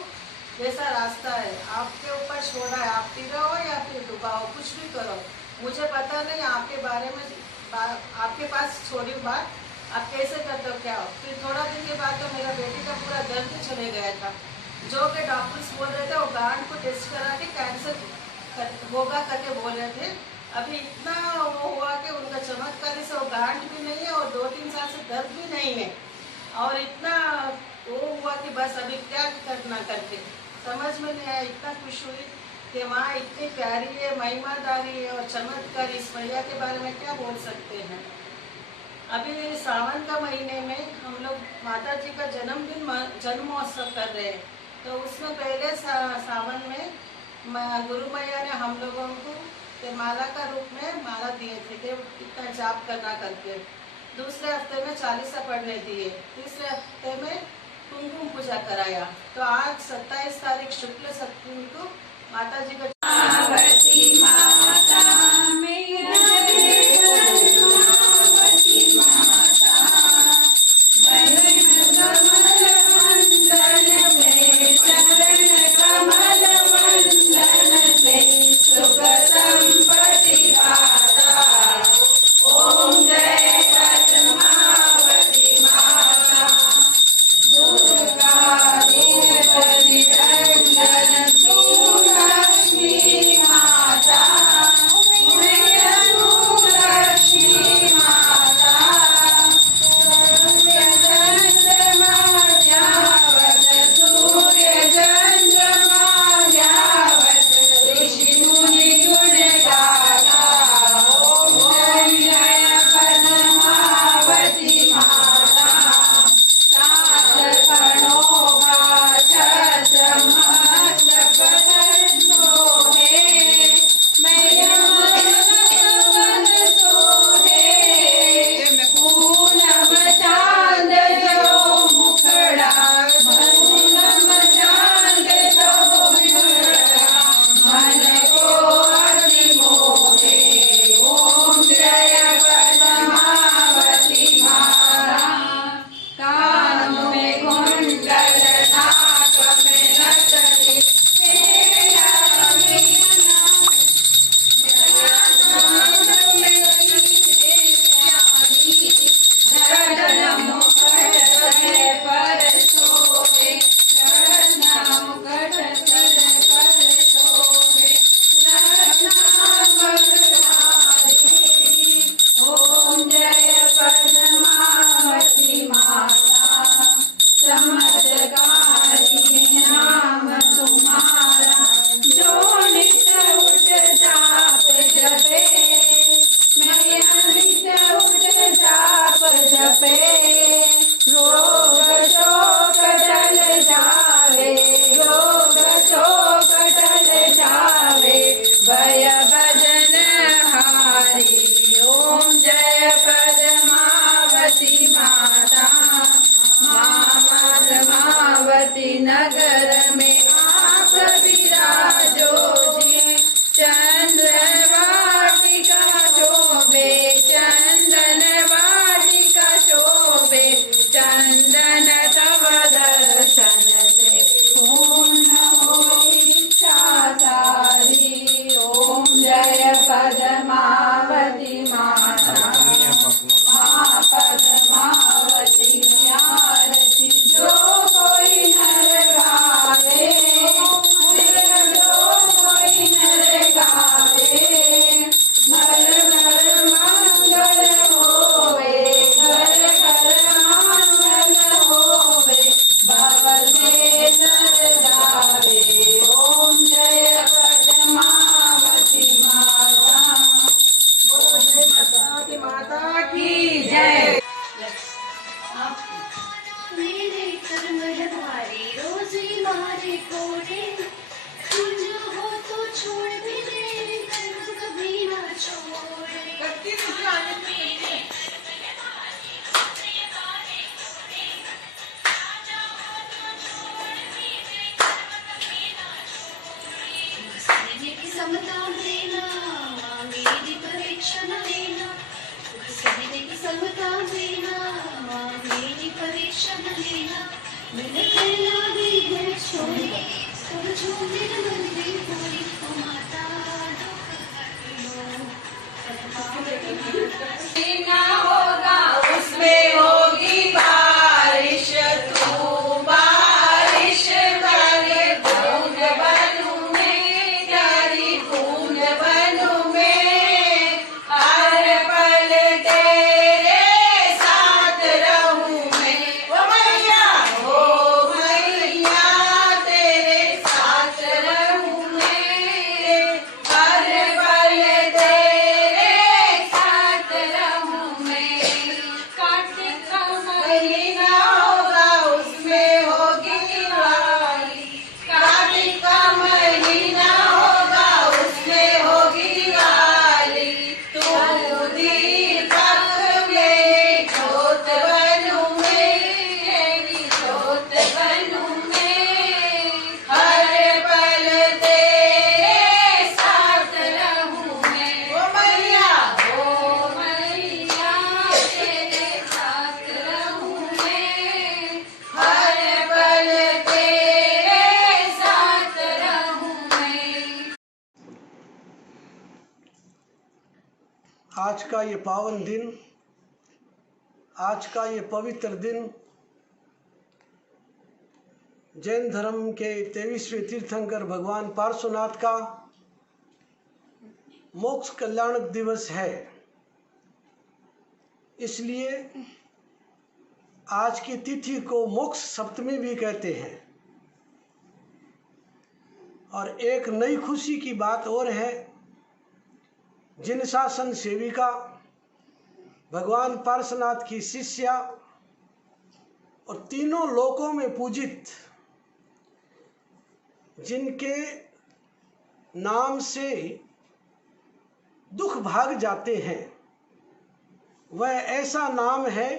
जैसा रास्ता है आपके ऊपर छोड़ा है, आप तिराओ या फिर डुबाओ, कुछ भी करो, मुझे पता नहीं आपके बारे में, आपके पास छोड़ी बात, आप कैसे करते हो क्या हो। फिर थोड़ा दिन के बाद तो मेरा बेटे का पूरा दर्द चले गया था, जो कि डॉक्टर्स बोल रहे थे वो गांठ को टेस्ट करा के कैंसर होगा करके बोल रहे थे। अभी इतना वो हुआ कि उनका चमत्कारी से वो गांठ भी नहीं है और 2-3 साल से दर्द भी नहीं है, और इतना वो हुआ कि बस अभी क्या करना करके समझ में नहीं आया। इतना खुश हुई कि माँ इतनी प्यारी है, महिमादारी है और चमत्कारी, इस मैया के बारे में क्या बोल सकते हैं। अभी सावन का महीने में हम लोग माता जी का जन्म महोत्सव कर रहे हैं, तो उसमें पहले सावन में गुरु मैया ने हम लोगों को माला का रूप में माला दिए थे कि इतना जाप करना करके, दूसरे हफ्ते में 40 पढ़ने दिए, तीसरे हफ्ते में कुमकुम पूजा कराया। तो आज 27 तारीख शुक्ल सप्तमी को माता जी का Lord, सारे कोड़े, तू जो हो तो छोड़ भी दे, दर्द कभी ना छोड़े। सहने की समता देना, माँ मेरी परीक्षा न लेना। सहने की समता देना, माँ मेरी परीक्षा न लेना। मैंने फैला दी है छोरी, सब जो मेरे मन की पूरी। ओ माता दुख हट लो, ना होगा उसमें होगी बारिश, तू बारिश कर बूंद बनूं मैं, तेरी बूंद बनूं मैं। हर पल तेरे साथ रहूं मैं, ओ मैया तेरे साथ रहूं मैं। हर पल तेरे साथ रहूं मैं। कार्तिक का महीना होगा उसमें होगी दिवाली, कार्तिक का महीना होगा उसमें होगी दिवाली। तू दीपक में जोत बनूं मैं, तेरी जोत बनूं मैं। हर पल तेरे साथ रहूं मैं, ओ मैया तेरे साथ रहूं मैं। हर पल तेरे साथ रहूं मैं। आज का ये पावन दिन, आज का ये पवित्र दिन जैन धर्म के 23वें तीर्थंकर भगवान पार्श्वनाथ का मोक्ष कल्याणक दिवस है। इसलिए आज की तिथि को मोक्ष सप्तमी भी कहते हैं। और एक नई खुशी की बात और है, जिन शासन सेविका भगवान पार्श्वनाथ की शिष्या और तीनों लोकों में पूजित, जिनके नाम से दुख भाग जाते हैं, वह ऐसा नाम है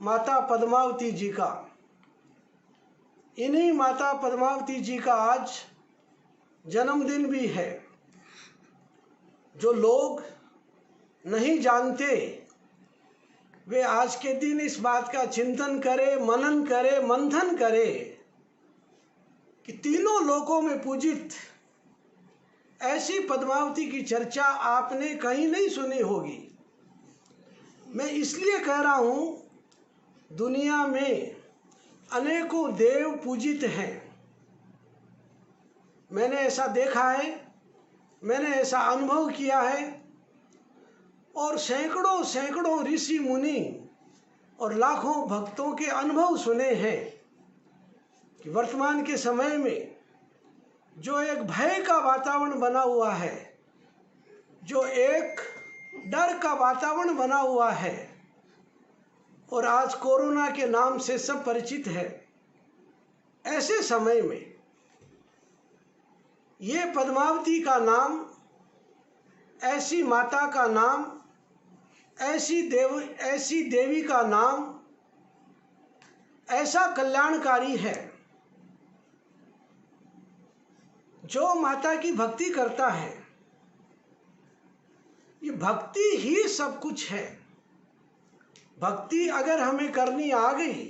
माता पद्मावती जी का। इन्हीं माता पद्मावती जी का आज जन्मदिन भी है। जो लोग नहीं जानते, वे आज के दिन इस बात का चिंतन करें, मनन करें, मंथन करें कि तीनों लोकों में पूजित ऐसी पद्मावती की चर्चा आपने कहीं नहीं सुनी होगी। मैं इसलिए कह रहा हूँ, दुनिया में अनेकों देव पूजित हैं। मैंने ऐसा देखा है, मैंने ऐसा अनुभव किया है, और सैकड़ों सैकड़ों ऋषि मुनि और लाखों भक्तों के अनुभव सुने हैं कि वर्तमान के समय में जो एक भय का वातावरण बना हुआ है, जो एक डर का वातावरण बना हुआ है, और आज कोरोना के नाम से सब परिचित है, ऐसे समय में ये पद्मावती का नाम, ऐसी माता का नाम, ऐसी देवी का नाम ऐसा कल्याणकारी है। जो माता की भक्ति करता है, ये भक्ति ही सब कुछ है। भक्ति अगर हमें करनी आ गई,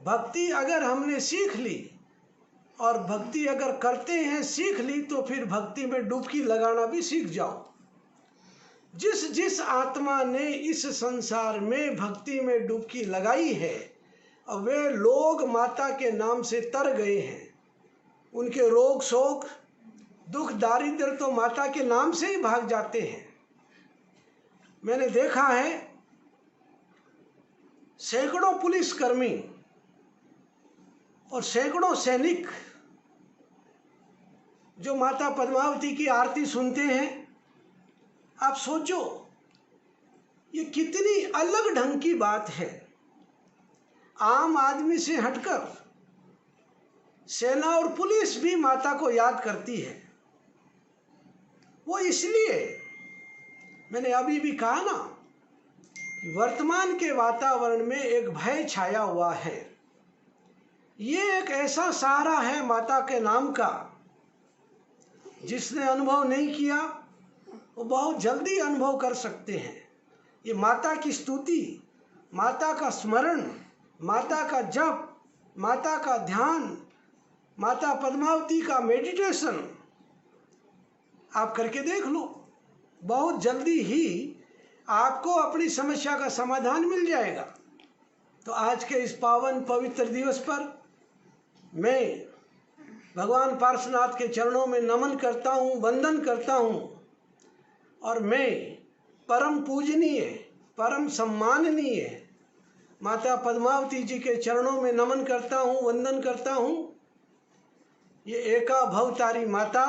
भक्ति अगर हमने सीख ली, और भक्ति अगर करते हैं सीख ली, तो फिर भक्ति में डुबकी लगाना भी सीख जाओ। जिस जिस आत्मा ने इस संसार में भक्ति में डुबकी लगाई है, और वे लोग माता के नाम से तर गए हैं। उनके रोग शोक दुख दारिद्र तो माता के नाम से ही भाग जाते हैं। मैंने देखा है, सैकड़ों पुलिसकर्मी और सैकड़ों सैनिक जो माता पद्मावती की आरती सुनते हैं। आप सोचो, ये कितनी अलग ढंग की बात है। आम आदमी से हटकर सेना और पुलिस भी माता को याद करती है। वो इसलिए मैंने अभी भी कहा ना, वर्तमान के वातावरण में एक भय छाया हुआ है। ये एक ऐसा सहारा है माता के नाम का, जिसने अनुभव नहीं किया वो बहुत जल्दी अनुभव कर सकते हैं। ये माता की स्तुति, माता का स्मरण, माता का जप, माता का ध्यान, माता पद्मावती का मेडिटेशन आप करके देख लो, बहुत जल्दी ही आपको अपनी समस्या का समाधान मिल जाएगा। तो आज के इस पावन पवित्र दिवस पर मैं भगवान पार्श्वनाथ के चरणों में नमन करता हूँ, वंदन करता हूँ, और मैं परम पूजनीय, परम सम्माननीय माता पद्मावती जी के चरणों में नमन करता हूँ, वंदन करता हूँ। ये एका भवतारी माता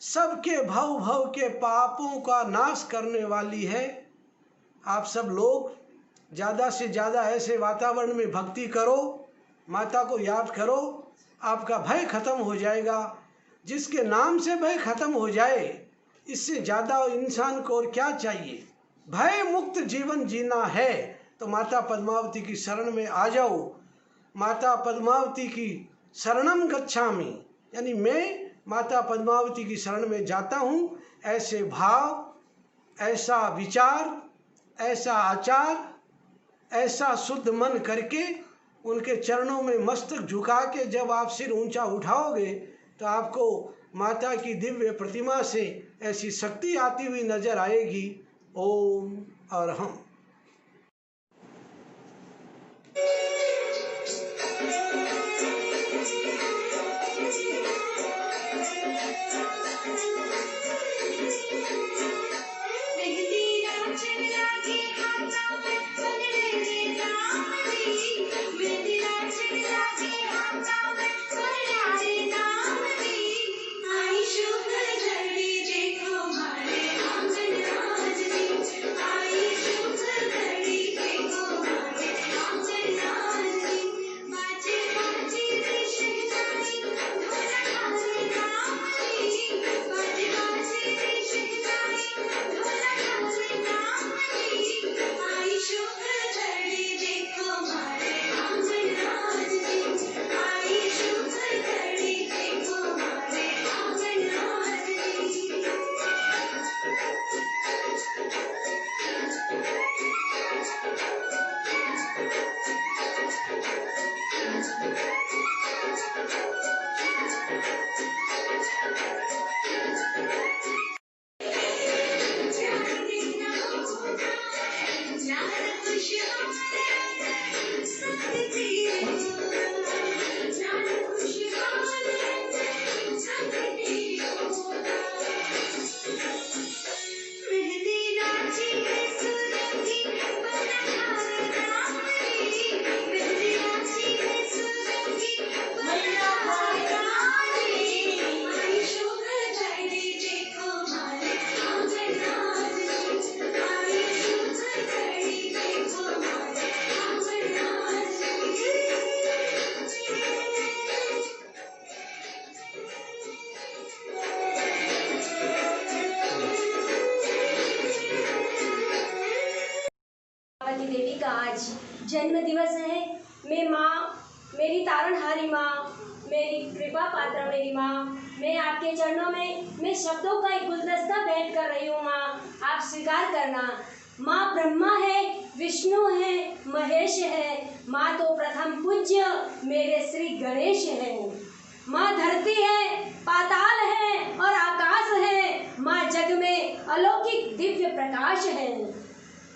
सबके भव भव के पापों का नाश करने वाली है। आप सब लोग ज़्यादा से ज़्यादा ऐसे वातावरण में भक्ति करो, माता को याद करो, आपका भय खत्म हो जाएगा। जिसके नाम से भय खत्म हो जाए, इससे ज़्यादा इंसान को और क्या चाहिए। भय मुक्त जीवन जीना है तो माता पद्मावती की शरण में आ जाओ। माता पद्मावती की शरणम गच्छामि, यानी मैं माता पद्मावती की शरण में जाता हूँ। ऐसे भाव, ऐसा विचार, ऐसा आचार, ऐसा शुद्ध मन करके उनके चरणों में मस्तक झुका के जब आप सिर ऊंचा उठाओगे तो आपको माता की दिव्य प्रतिमा से ऐसी शक्ति आती हुई नजर आएगी। ओम और हम। देवी का आज जन्म दिवस है। मैं माँ, मेरी तारणहारी माँ, मेरी कृपा पात्र मेरी माँ, मैं आपके चरणों में मैं शब्दों का एक गुलदस्ता भेंट कर रही हूँ। माँ आप स्वीकार करना। माँ ब्रह्मा है, विष्णु है, महेश है। माँ तो प्रथम पूज्य मेरे श्री गणेश है। माँ धरती है, पाताल है और आकाश है। माँ जग में अलौकिक दिव्य प्रकाश है।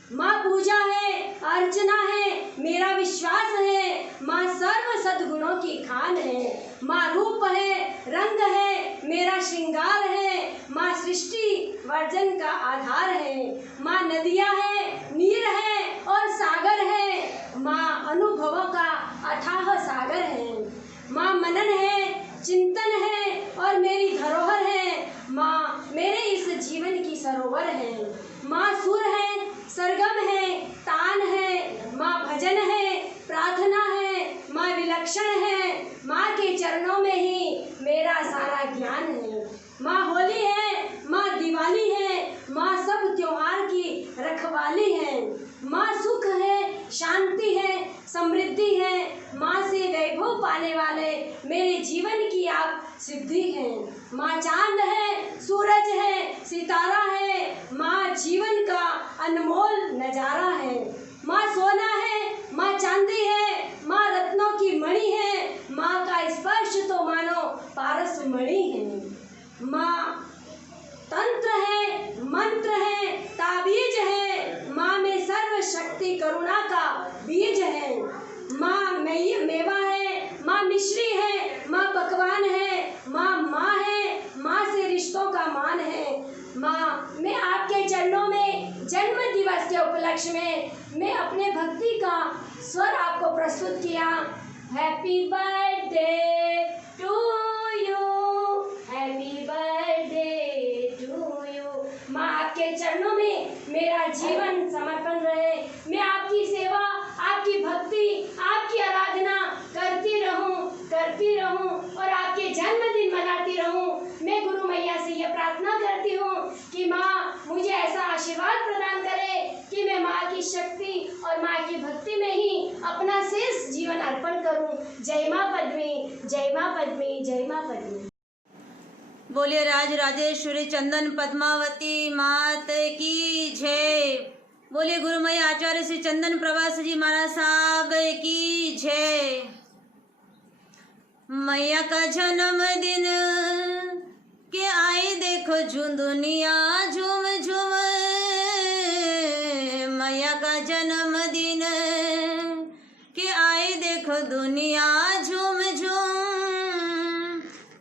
माँ पूजा है, अर्चना है, मेरा विश्वास है। माँ सर्व सद्गुणों की खान है। माँ रूप है, रंग है, मेरा श्रृंगार है। माँ सृष्टि वर्जन का आधार है। माँ नदियाँ है, नीर है और सागर है। माँ अनुभवों का अथाह सागर है। माँ मनन है, चिंतन है और मेरी धरोहर है। माँ मेरे इस जीवन की सरोवर है। माँ सुर है, सरगम है, तान है। माँ भजन है, प्रार्थना है। माँ विलक्षण है। माँ के चरणों सिद्धि है। माँ चांद है, सूरज है, सितारा है। माँ जीवन का अनमोल नजारा है। माँ सोना है, माँ चांदी है, माँ रत्नों की मणि है। माँ का स्पर्श तो मानो पारस मणि है। माँ तंत्र है, मंत्र है, ताबीज है। माँ में सर्व शक्ति करुणा का बीज है। माँ मेवा है, माँ मिश्री है, माँ पकवान है। माँ है, माँ से रिश्तों का मान है। माँ, मैं आपके चरणों में जन्म दिवस के उपलक्ष्य में मैं अपने भक्ति का स्वर आपको प्रस्तुत किया। Happy birthday to you, happy birthday to you. माँ, आपके चरणों में मेरा जीवन समर्पण रहे। मैं आपकी सेवा, आपकी भक्ति, आपकी आराधना करती रहूं और आपके जन्मदिन मनाती रहूं। मैं गुरु मैया से यह प्रार्थना करती हूँ कि माँ मुझे ऐसा आशीर्वाद प्रदान करे कि मैं माँ की शक्ति और माँ की भक्ति में ही अपना शेष जीवन अर्पण करूँ। जय माँ पद्मी, जय माँ पद्मी, जय माँ पद्मी। बोलिए राज राजेश्वरी चंदन पद्मावती मात की जय। बोलिए गुरु मैया आचार्य श्री चंदन प्रभास जी महाराज साहब की जय। मैया का जन्मदिन के आई देखो दुनिया झूम झूम। मैया का जन्मदिन के आई देखो दुनिया झूम झूम।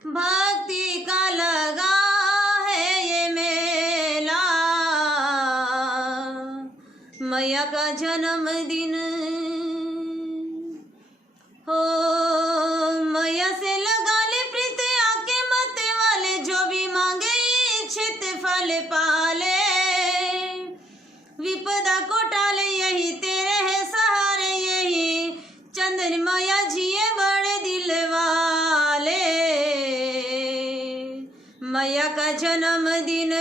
भक्ति का लगा है ये मेला, मैया का जन्मदिन हो। मैया से लगा ले प्रीत आके मत वाले, जो भी मांगे इच्छित फल पाले। विपदा को टाले यही तेरे है सहारे, यही चंदन मैया जिए बड़े दिल वाले। मैया का जन्मदिन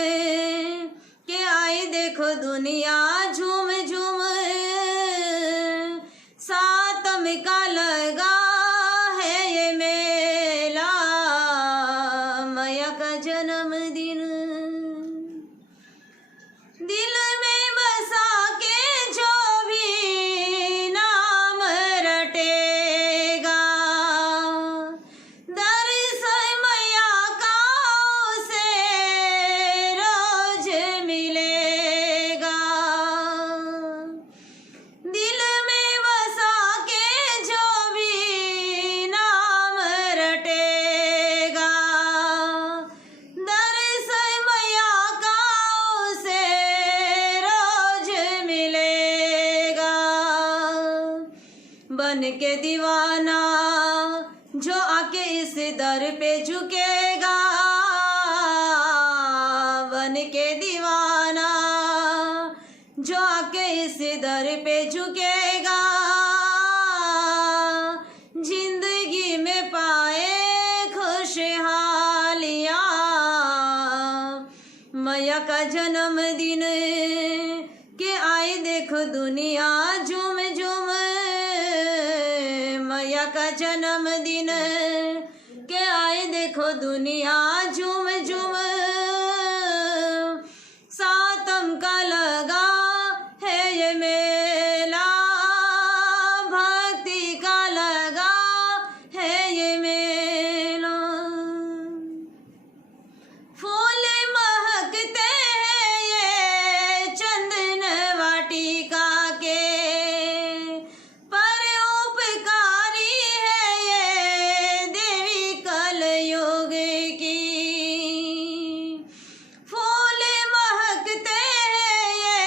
के आई देखो दुनिया झूम झूम। सातम का लगा है ये मेला, मैया का जन्मदिन। दिल में बसा के जो भी नाम रटेगा, दर्शन मैया का उसे रोज मिलेगा। दिल में बसा के जो भी नाम रटेगा, दर्शन मैया का उसे रोज मिलेगा। बन के दीवाना जो आके इस दर पे झुकेगा, बन के दीवाना जो आके इस दर पे झुकेगा। जिंदगी में पाए खुशहालियाँ, मैया का जन्मदिन के आई देखो दुनिया झूम झूम। मैया का जन्मदिन के आई देखो दुनिया झूम झूम। सातम का लगा है ये मेला, भक्ति का लगा है ये मेला। फूल महकते हैं ये चंदन वाटिका के, पर उपकारी है ये देवी कलयुग की। फूल महकते हैं ये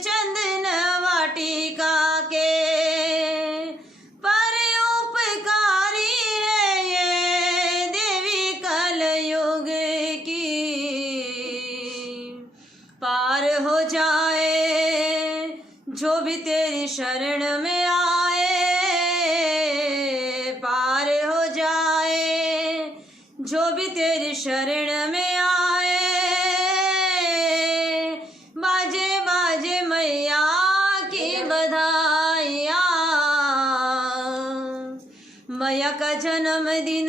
चंदन वाटिका के, पर उपकारी है ये देवी कलयुग की। पार हो जाए जो भी तेरी शरण में आए, पार हो जाए जो भी तेरी शरण में आए। बाजे बाजे मैया की बधाइयाँ, मैया का जन्मदिन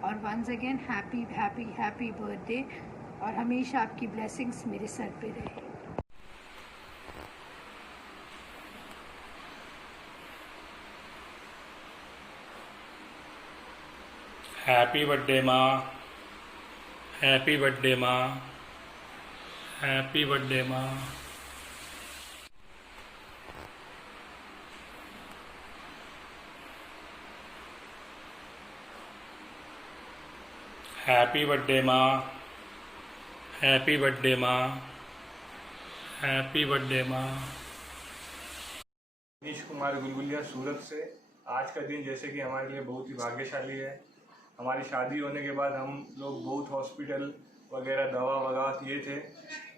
और once again happy happy happy birthday, और हमेशा आपकी ब्लेसिंग्स मेरे सर पे रहे। हैप्पी बर्थडे माँ, हैप्पी बर्थडे माँ, हैप्पी बर्थडे माँ। हैप्पी बर्थडे माँ, हैप्पी बर्थडे माँ, हैप्पी बर्थडे माँ। नीश कुमार गुलगुलिया सूरत से। आज का दिन जैसे कि हमारे लिए बहुत ही भाग्यशाली है। हमारी शादी होने के बाद हम लोग बहुत हॉस्पिटल वगैरह दवा वगैरह किए थे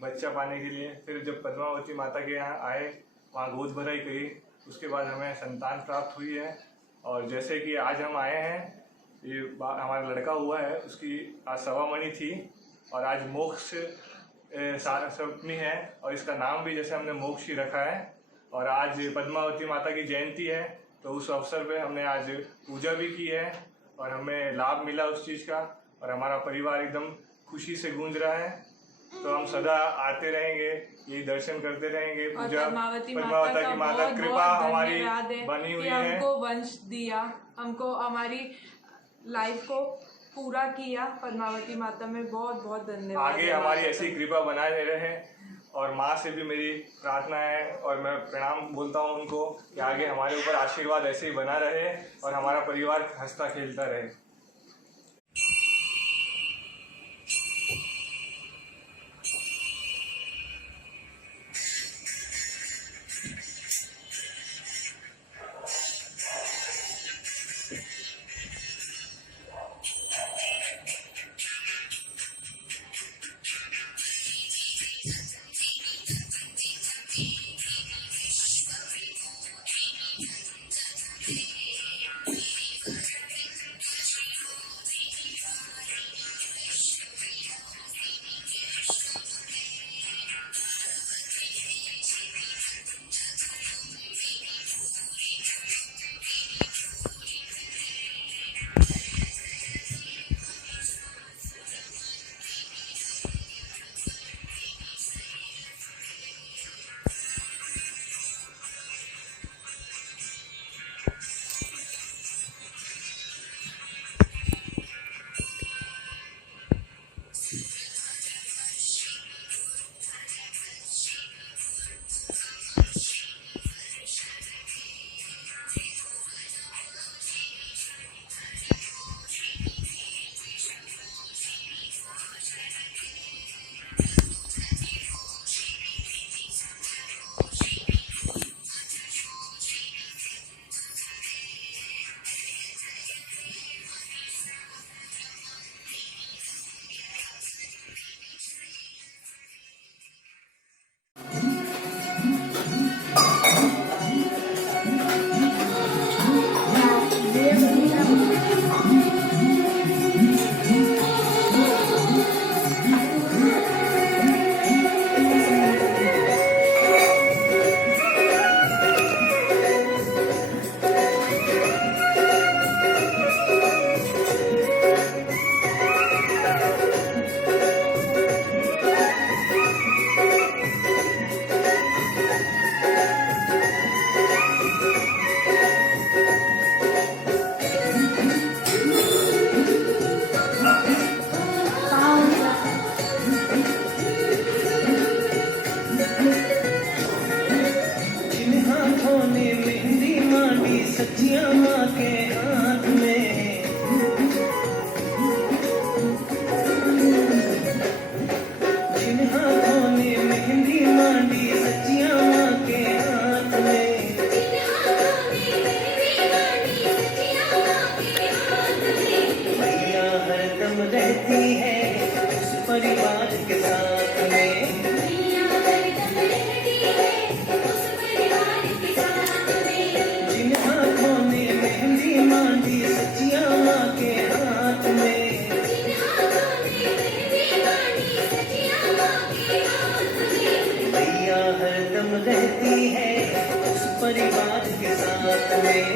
बच्चा पाने के लिए। फिर जब पद्मावती माता के यहाँ आए, वहाँ गोद भराई करी, उसके बाद हमें संतान प्राप्त हुई है। और जैसे कि आज हम आए हैं, ये हमारा लड़का हुआ है, उसकी आज सवामणि थी और आज मोक्ष सप्तमी है और इसका नाम भी जैसे हमने मोक्ष ही रखा है। और आज पद्मावती माता की जयंती है, तो उस अवसर पे हमने आज पूजा भी की है और हमें लाभ मिला उस चीज़ का, और हमारा परिवार एकदम खुशी से गूंज रहा है। तो हम सदा आते रहेंगे, ये दर्शन करते रहेंगे। पूजा पद्मावती की माता कृपा हमारी बनी हुई है। हमको वंश दिया, हमको हमारी लाइफ को पूरा किया। पद्मावती माता में बहुत बहुत धन्यवाद। आगे हमारी ऐसी कृपा बनाए रहे, और माँ से भी मेरी प्रार्थना है और मैं प्रणाम बोलता हूँ उनको कि आगे हमारे ऊपर आशीर्वाद ऐसे ही बना रहे और हमारा परिवार हंसता खेलता रहे। परिवार के साथ में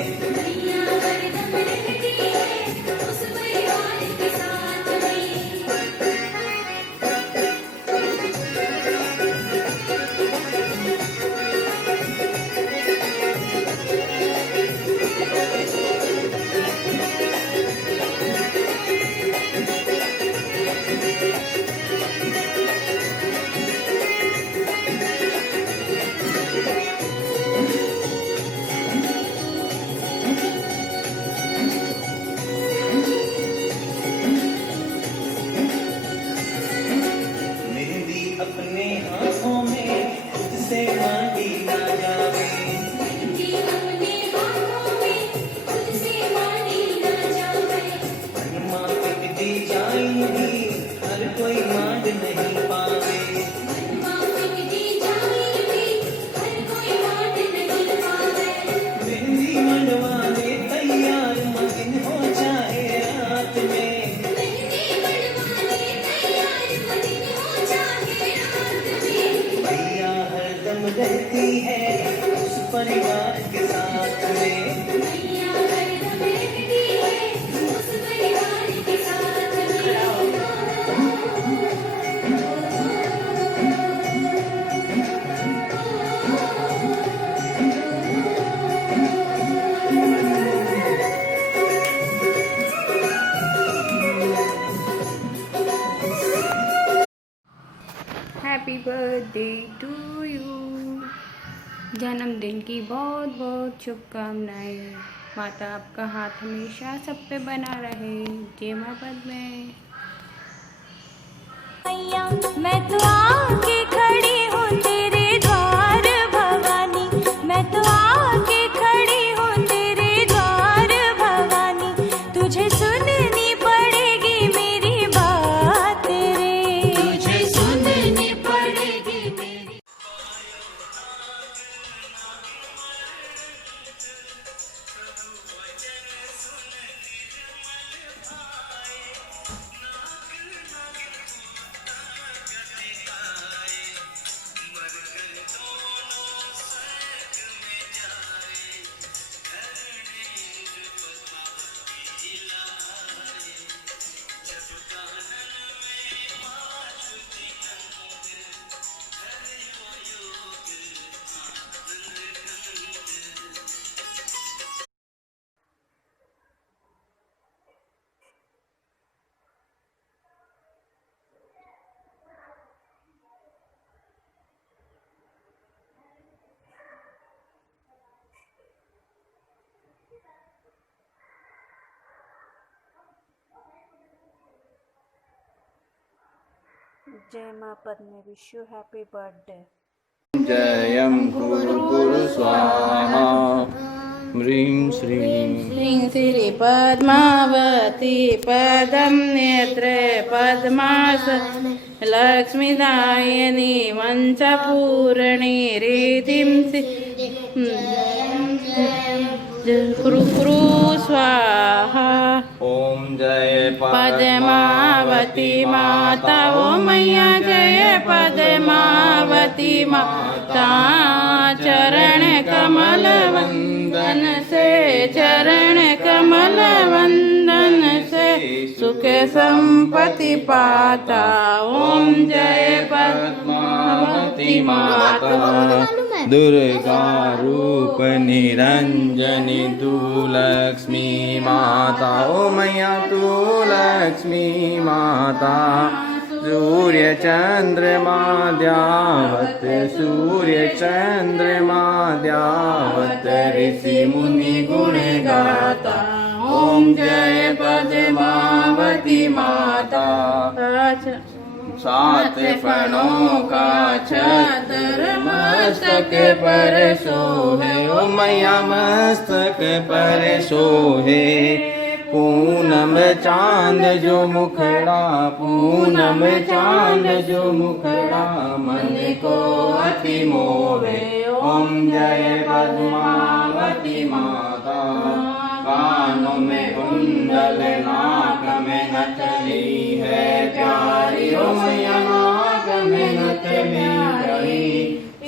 मिटी जाएंगी, हर कोई मान नहीं पावे। मेहंदी मनवाने तैयार मगन हो जाए रात में। भैया हरदम रहती है उस परिवार के साथ में। Happy birthday to you. जन्मदिन की बहुत बहुत शुभकामनाएं। माता आपका हाथ हमेशा सब पे बना रहे। जय मां पद्मे। मैं तो आके खड़ी हूँ तेरे द्वार भवानी, मैं तो आके खड़ी हूँ तेरे द्वार भवानी। तुझे सुननी पड़ेगी मेरी बात रे, तुझे सुननी पड़ेगी मेरी। जय मां Padme. Wish you happy birthday. जयं कुरु कुरु स्वाहा। ह्रीं श्रीं श्रीं श्री पद्मावती पदं नेत्रे पद्मासन लक्ष्मीदायिनी वंशपूर्णी रीतिं कुरु कुरु स्वाहा। ओम जय पद्मावती माता। ओ मैया जय पद्मावती माता। चरण कमल वंदन से, चरण कमल वंदन से सुख संपत्ति पाता। ओम जय पद्मावती माता। दुर्गा रूप निरंजनी तू लक्ष्मी माता। ओ मैया तू लक्ष्मी माता। सूर्य चंद्रमा द्यावत, सूर्य चंद्रमा द्यावत ऋषि मुनि गुण गाता। ओम जय पद्मावती माता। सात फणों का छतर मस्तक पर सोहे। ओ मैया मस्तक पर सोहे। पूनम चांद जो मुखड़ा, पूनम चांद जो मुखड़ा मन को अति मोहे। ओम जय पद्मावती माता। कानों में कुंडल, नाक में नथली है प्यारी। ओ मैया नाक में नथली प्यारी।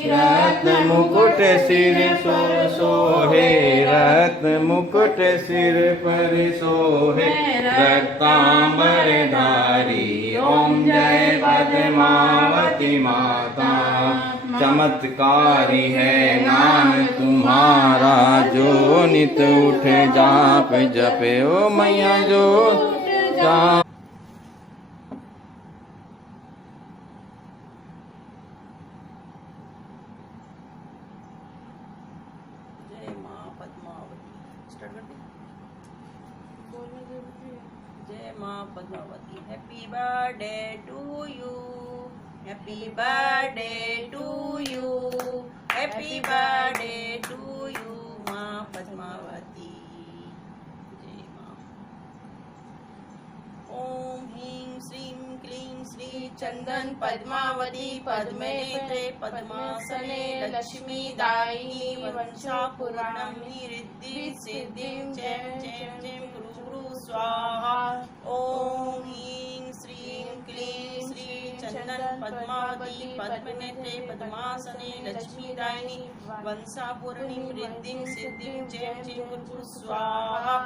रत्न मुकुट सिर सोहे, रत्न मुकुट सिर पर सोहे रक्तांबर धारी। ओम जय पद्मावती माता। चमत्कारी है नाम तुम्हारा, जो नित उठ जाप जपे। ओ मैया जो जाप। जय मां Padmavati. Happy birthday to you, happy birthday to you, happy birthday to you मां पद्मावती। जय मां। ओम चंदन पद्मावती पद्मनेत्रे पद्मासने लक्ष्मी दायिनी वंशापूर्णं रिद्धि सिद्धिं जयं जयं जयं गुरु गुरु स्वाहा। ओम ह्रीं श्रीं क्लीं श्री चंदन पद्मावती पद्मनेत्रे पद्मासने लक्ष्मी दायिनी वंशापूर्णिं रिद्धिं सिद्धिं जयं जयं गुरु स्वाहा।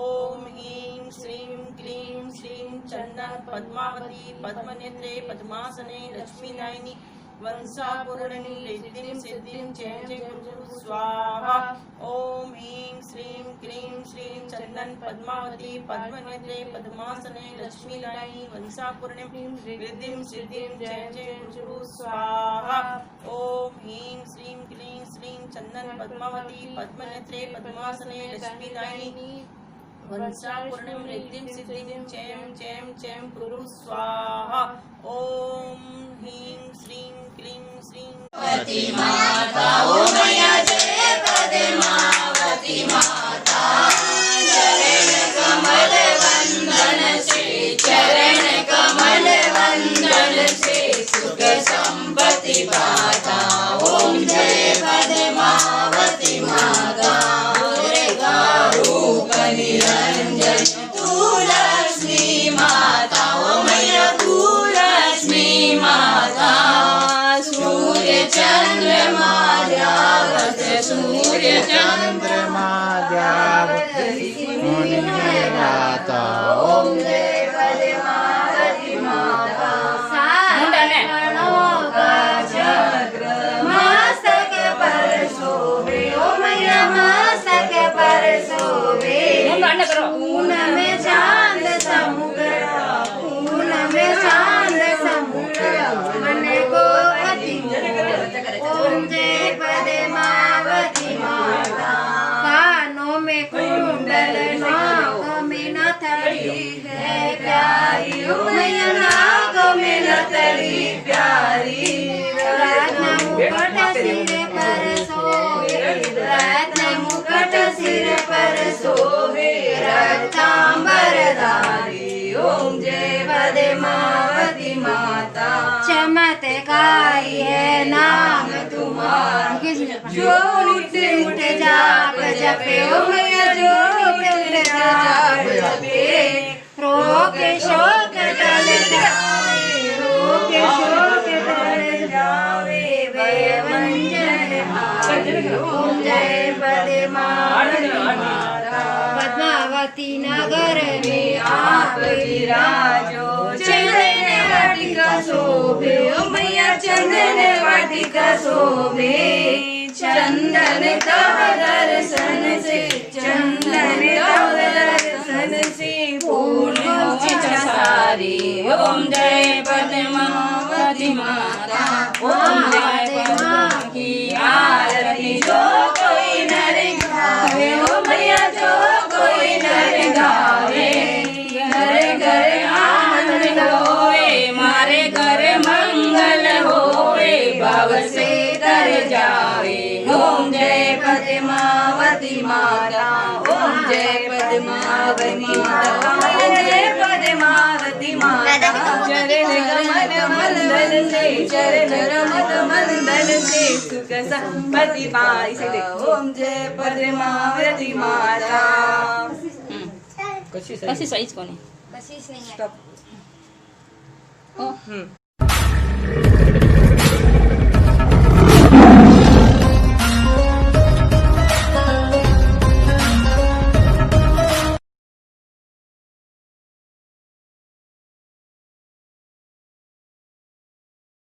ओम ह्रीं श्रीं क्लीं श्रीं चंदन पद्मावती पद्मनेत्रे पद्मासने लक्ष्मी दायिनी वंशापूर्णिं रिद्धिं सिद्धिं जय जय गुरु स्वाहा। ओम ह्रीं श्रीं क्लीं श्रीं चंदन पद्मावती पद्मनेत्रे पद्मासने लक्ष्मी दायिनी वंशापूर्णिं रिद्धिं सिद्धिं जय जय गुरु स्वाहा। ओम ह्रीं श्रीं क्लीं श्रीं चंदन पद्मावती पद्मनेत्रे पद्मासने लक्ष्मी दायिनी वंशापूर्णिं रिद्धिं सिद्धिं जयं जयं जयं गुरु स्वाहा। ओम ह्रीं श्रीं क्लीं श्रीं पद्मावती माता ओ मैया जय पद्मावती माता। चरण कमल वंदन से चरण कमल वंदन से सुख संपत्ति पाता। ओम जय पद्मावती माता। दुर्गा रूप निरंजन तू लक्ष्मी माता ओ मैया तू लक्ष्मी माता। सूर्य चंद्रमा द्यावत सूर्य चंद्रमा द्यावत मुनि गाता। ओम जय पद्मावती माता। सारणों का चक्र मस्तक पर शोभे ओ मैया मस्तक पर शोभे। खून में चांद समुद्रा खून में चांद समुद्रा मन को अति ओम जय पद्मावती माता। कानों में कुंडल नाक में नथड़ी है प्यारी ओ मैया नाक में नथड़ी प्यारी। रत्न मुकुट सिर पर सोहे रत्न मुकुट सिर पर सोहे रक्तांबरधारी। ओम जय पद्मावती माता। चमत्कारी है नाम तुम्हारा जो उठ उठ जाप जपे ओ मैया जो उठ जाप जपे। रोग शोक टल जावे रोग शोक टल जावे भय मंजन हारे। ओम जय पद्मावती माता। पद्मावती नगर में आप विराजो चंदन वाटिका शोभे ओ मैया चंदन वाटिका शोभे। चंदन तव दर्शन से चंदन तव दर्शन से पूर्ण हो इच्छा सारी। ओम जय पद्मावती माता। ओम जय पद्मा की आरती जो कोई नर गावे ओ मैया जो कोई नर गावे। घर घर आनंद होवे मारे घर मंगल होवे भाव से तर जावे। ओम जय पद्मावती माता। ओम जय पद्मावती माता। जय पद्मावती माता। चरण कमल मंदन से चरण कमल मंदन से सुख संपत्ति पाता। ओम जय पद्मावती माता। कशी साईज कोणी कशीच नाही आहे।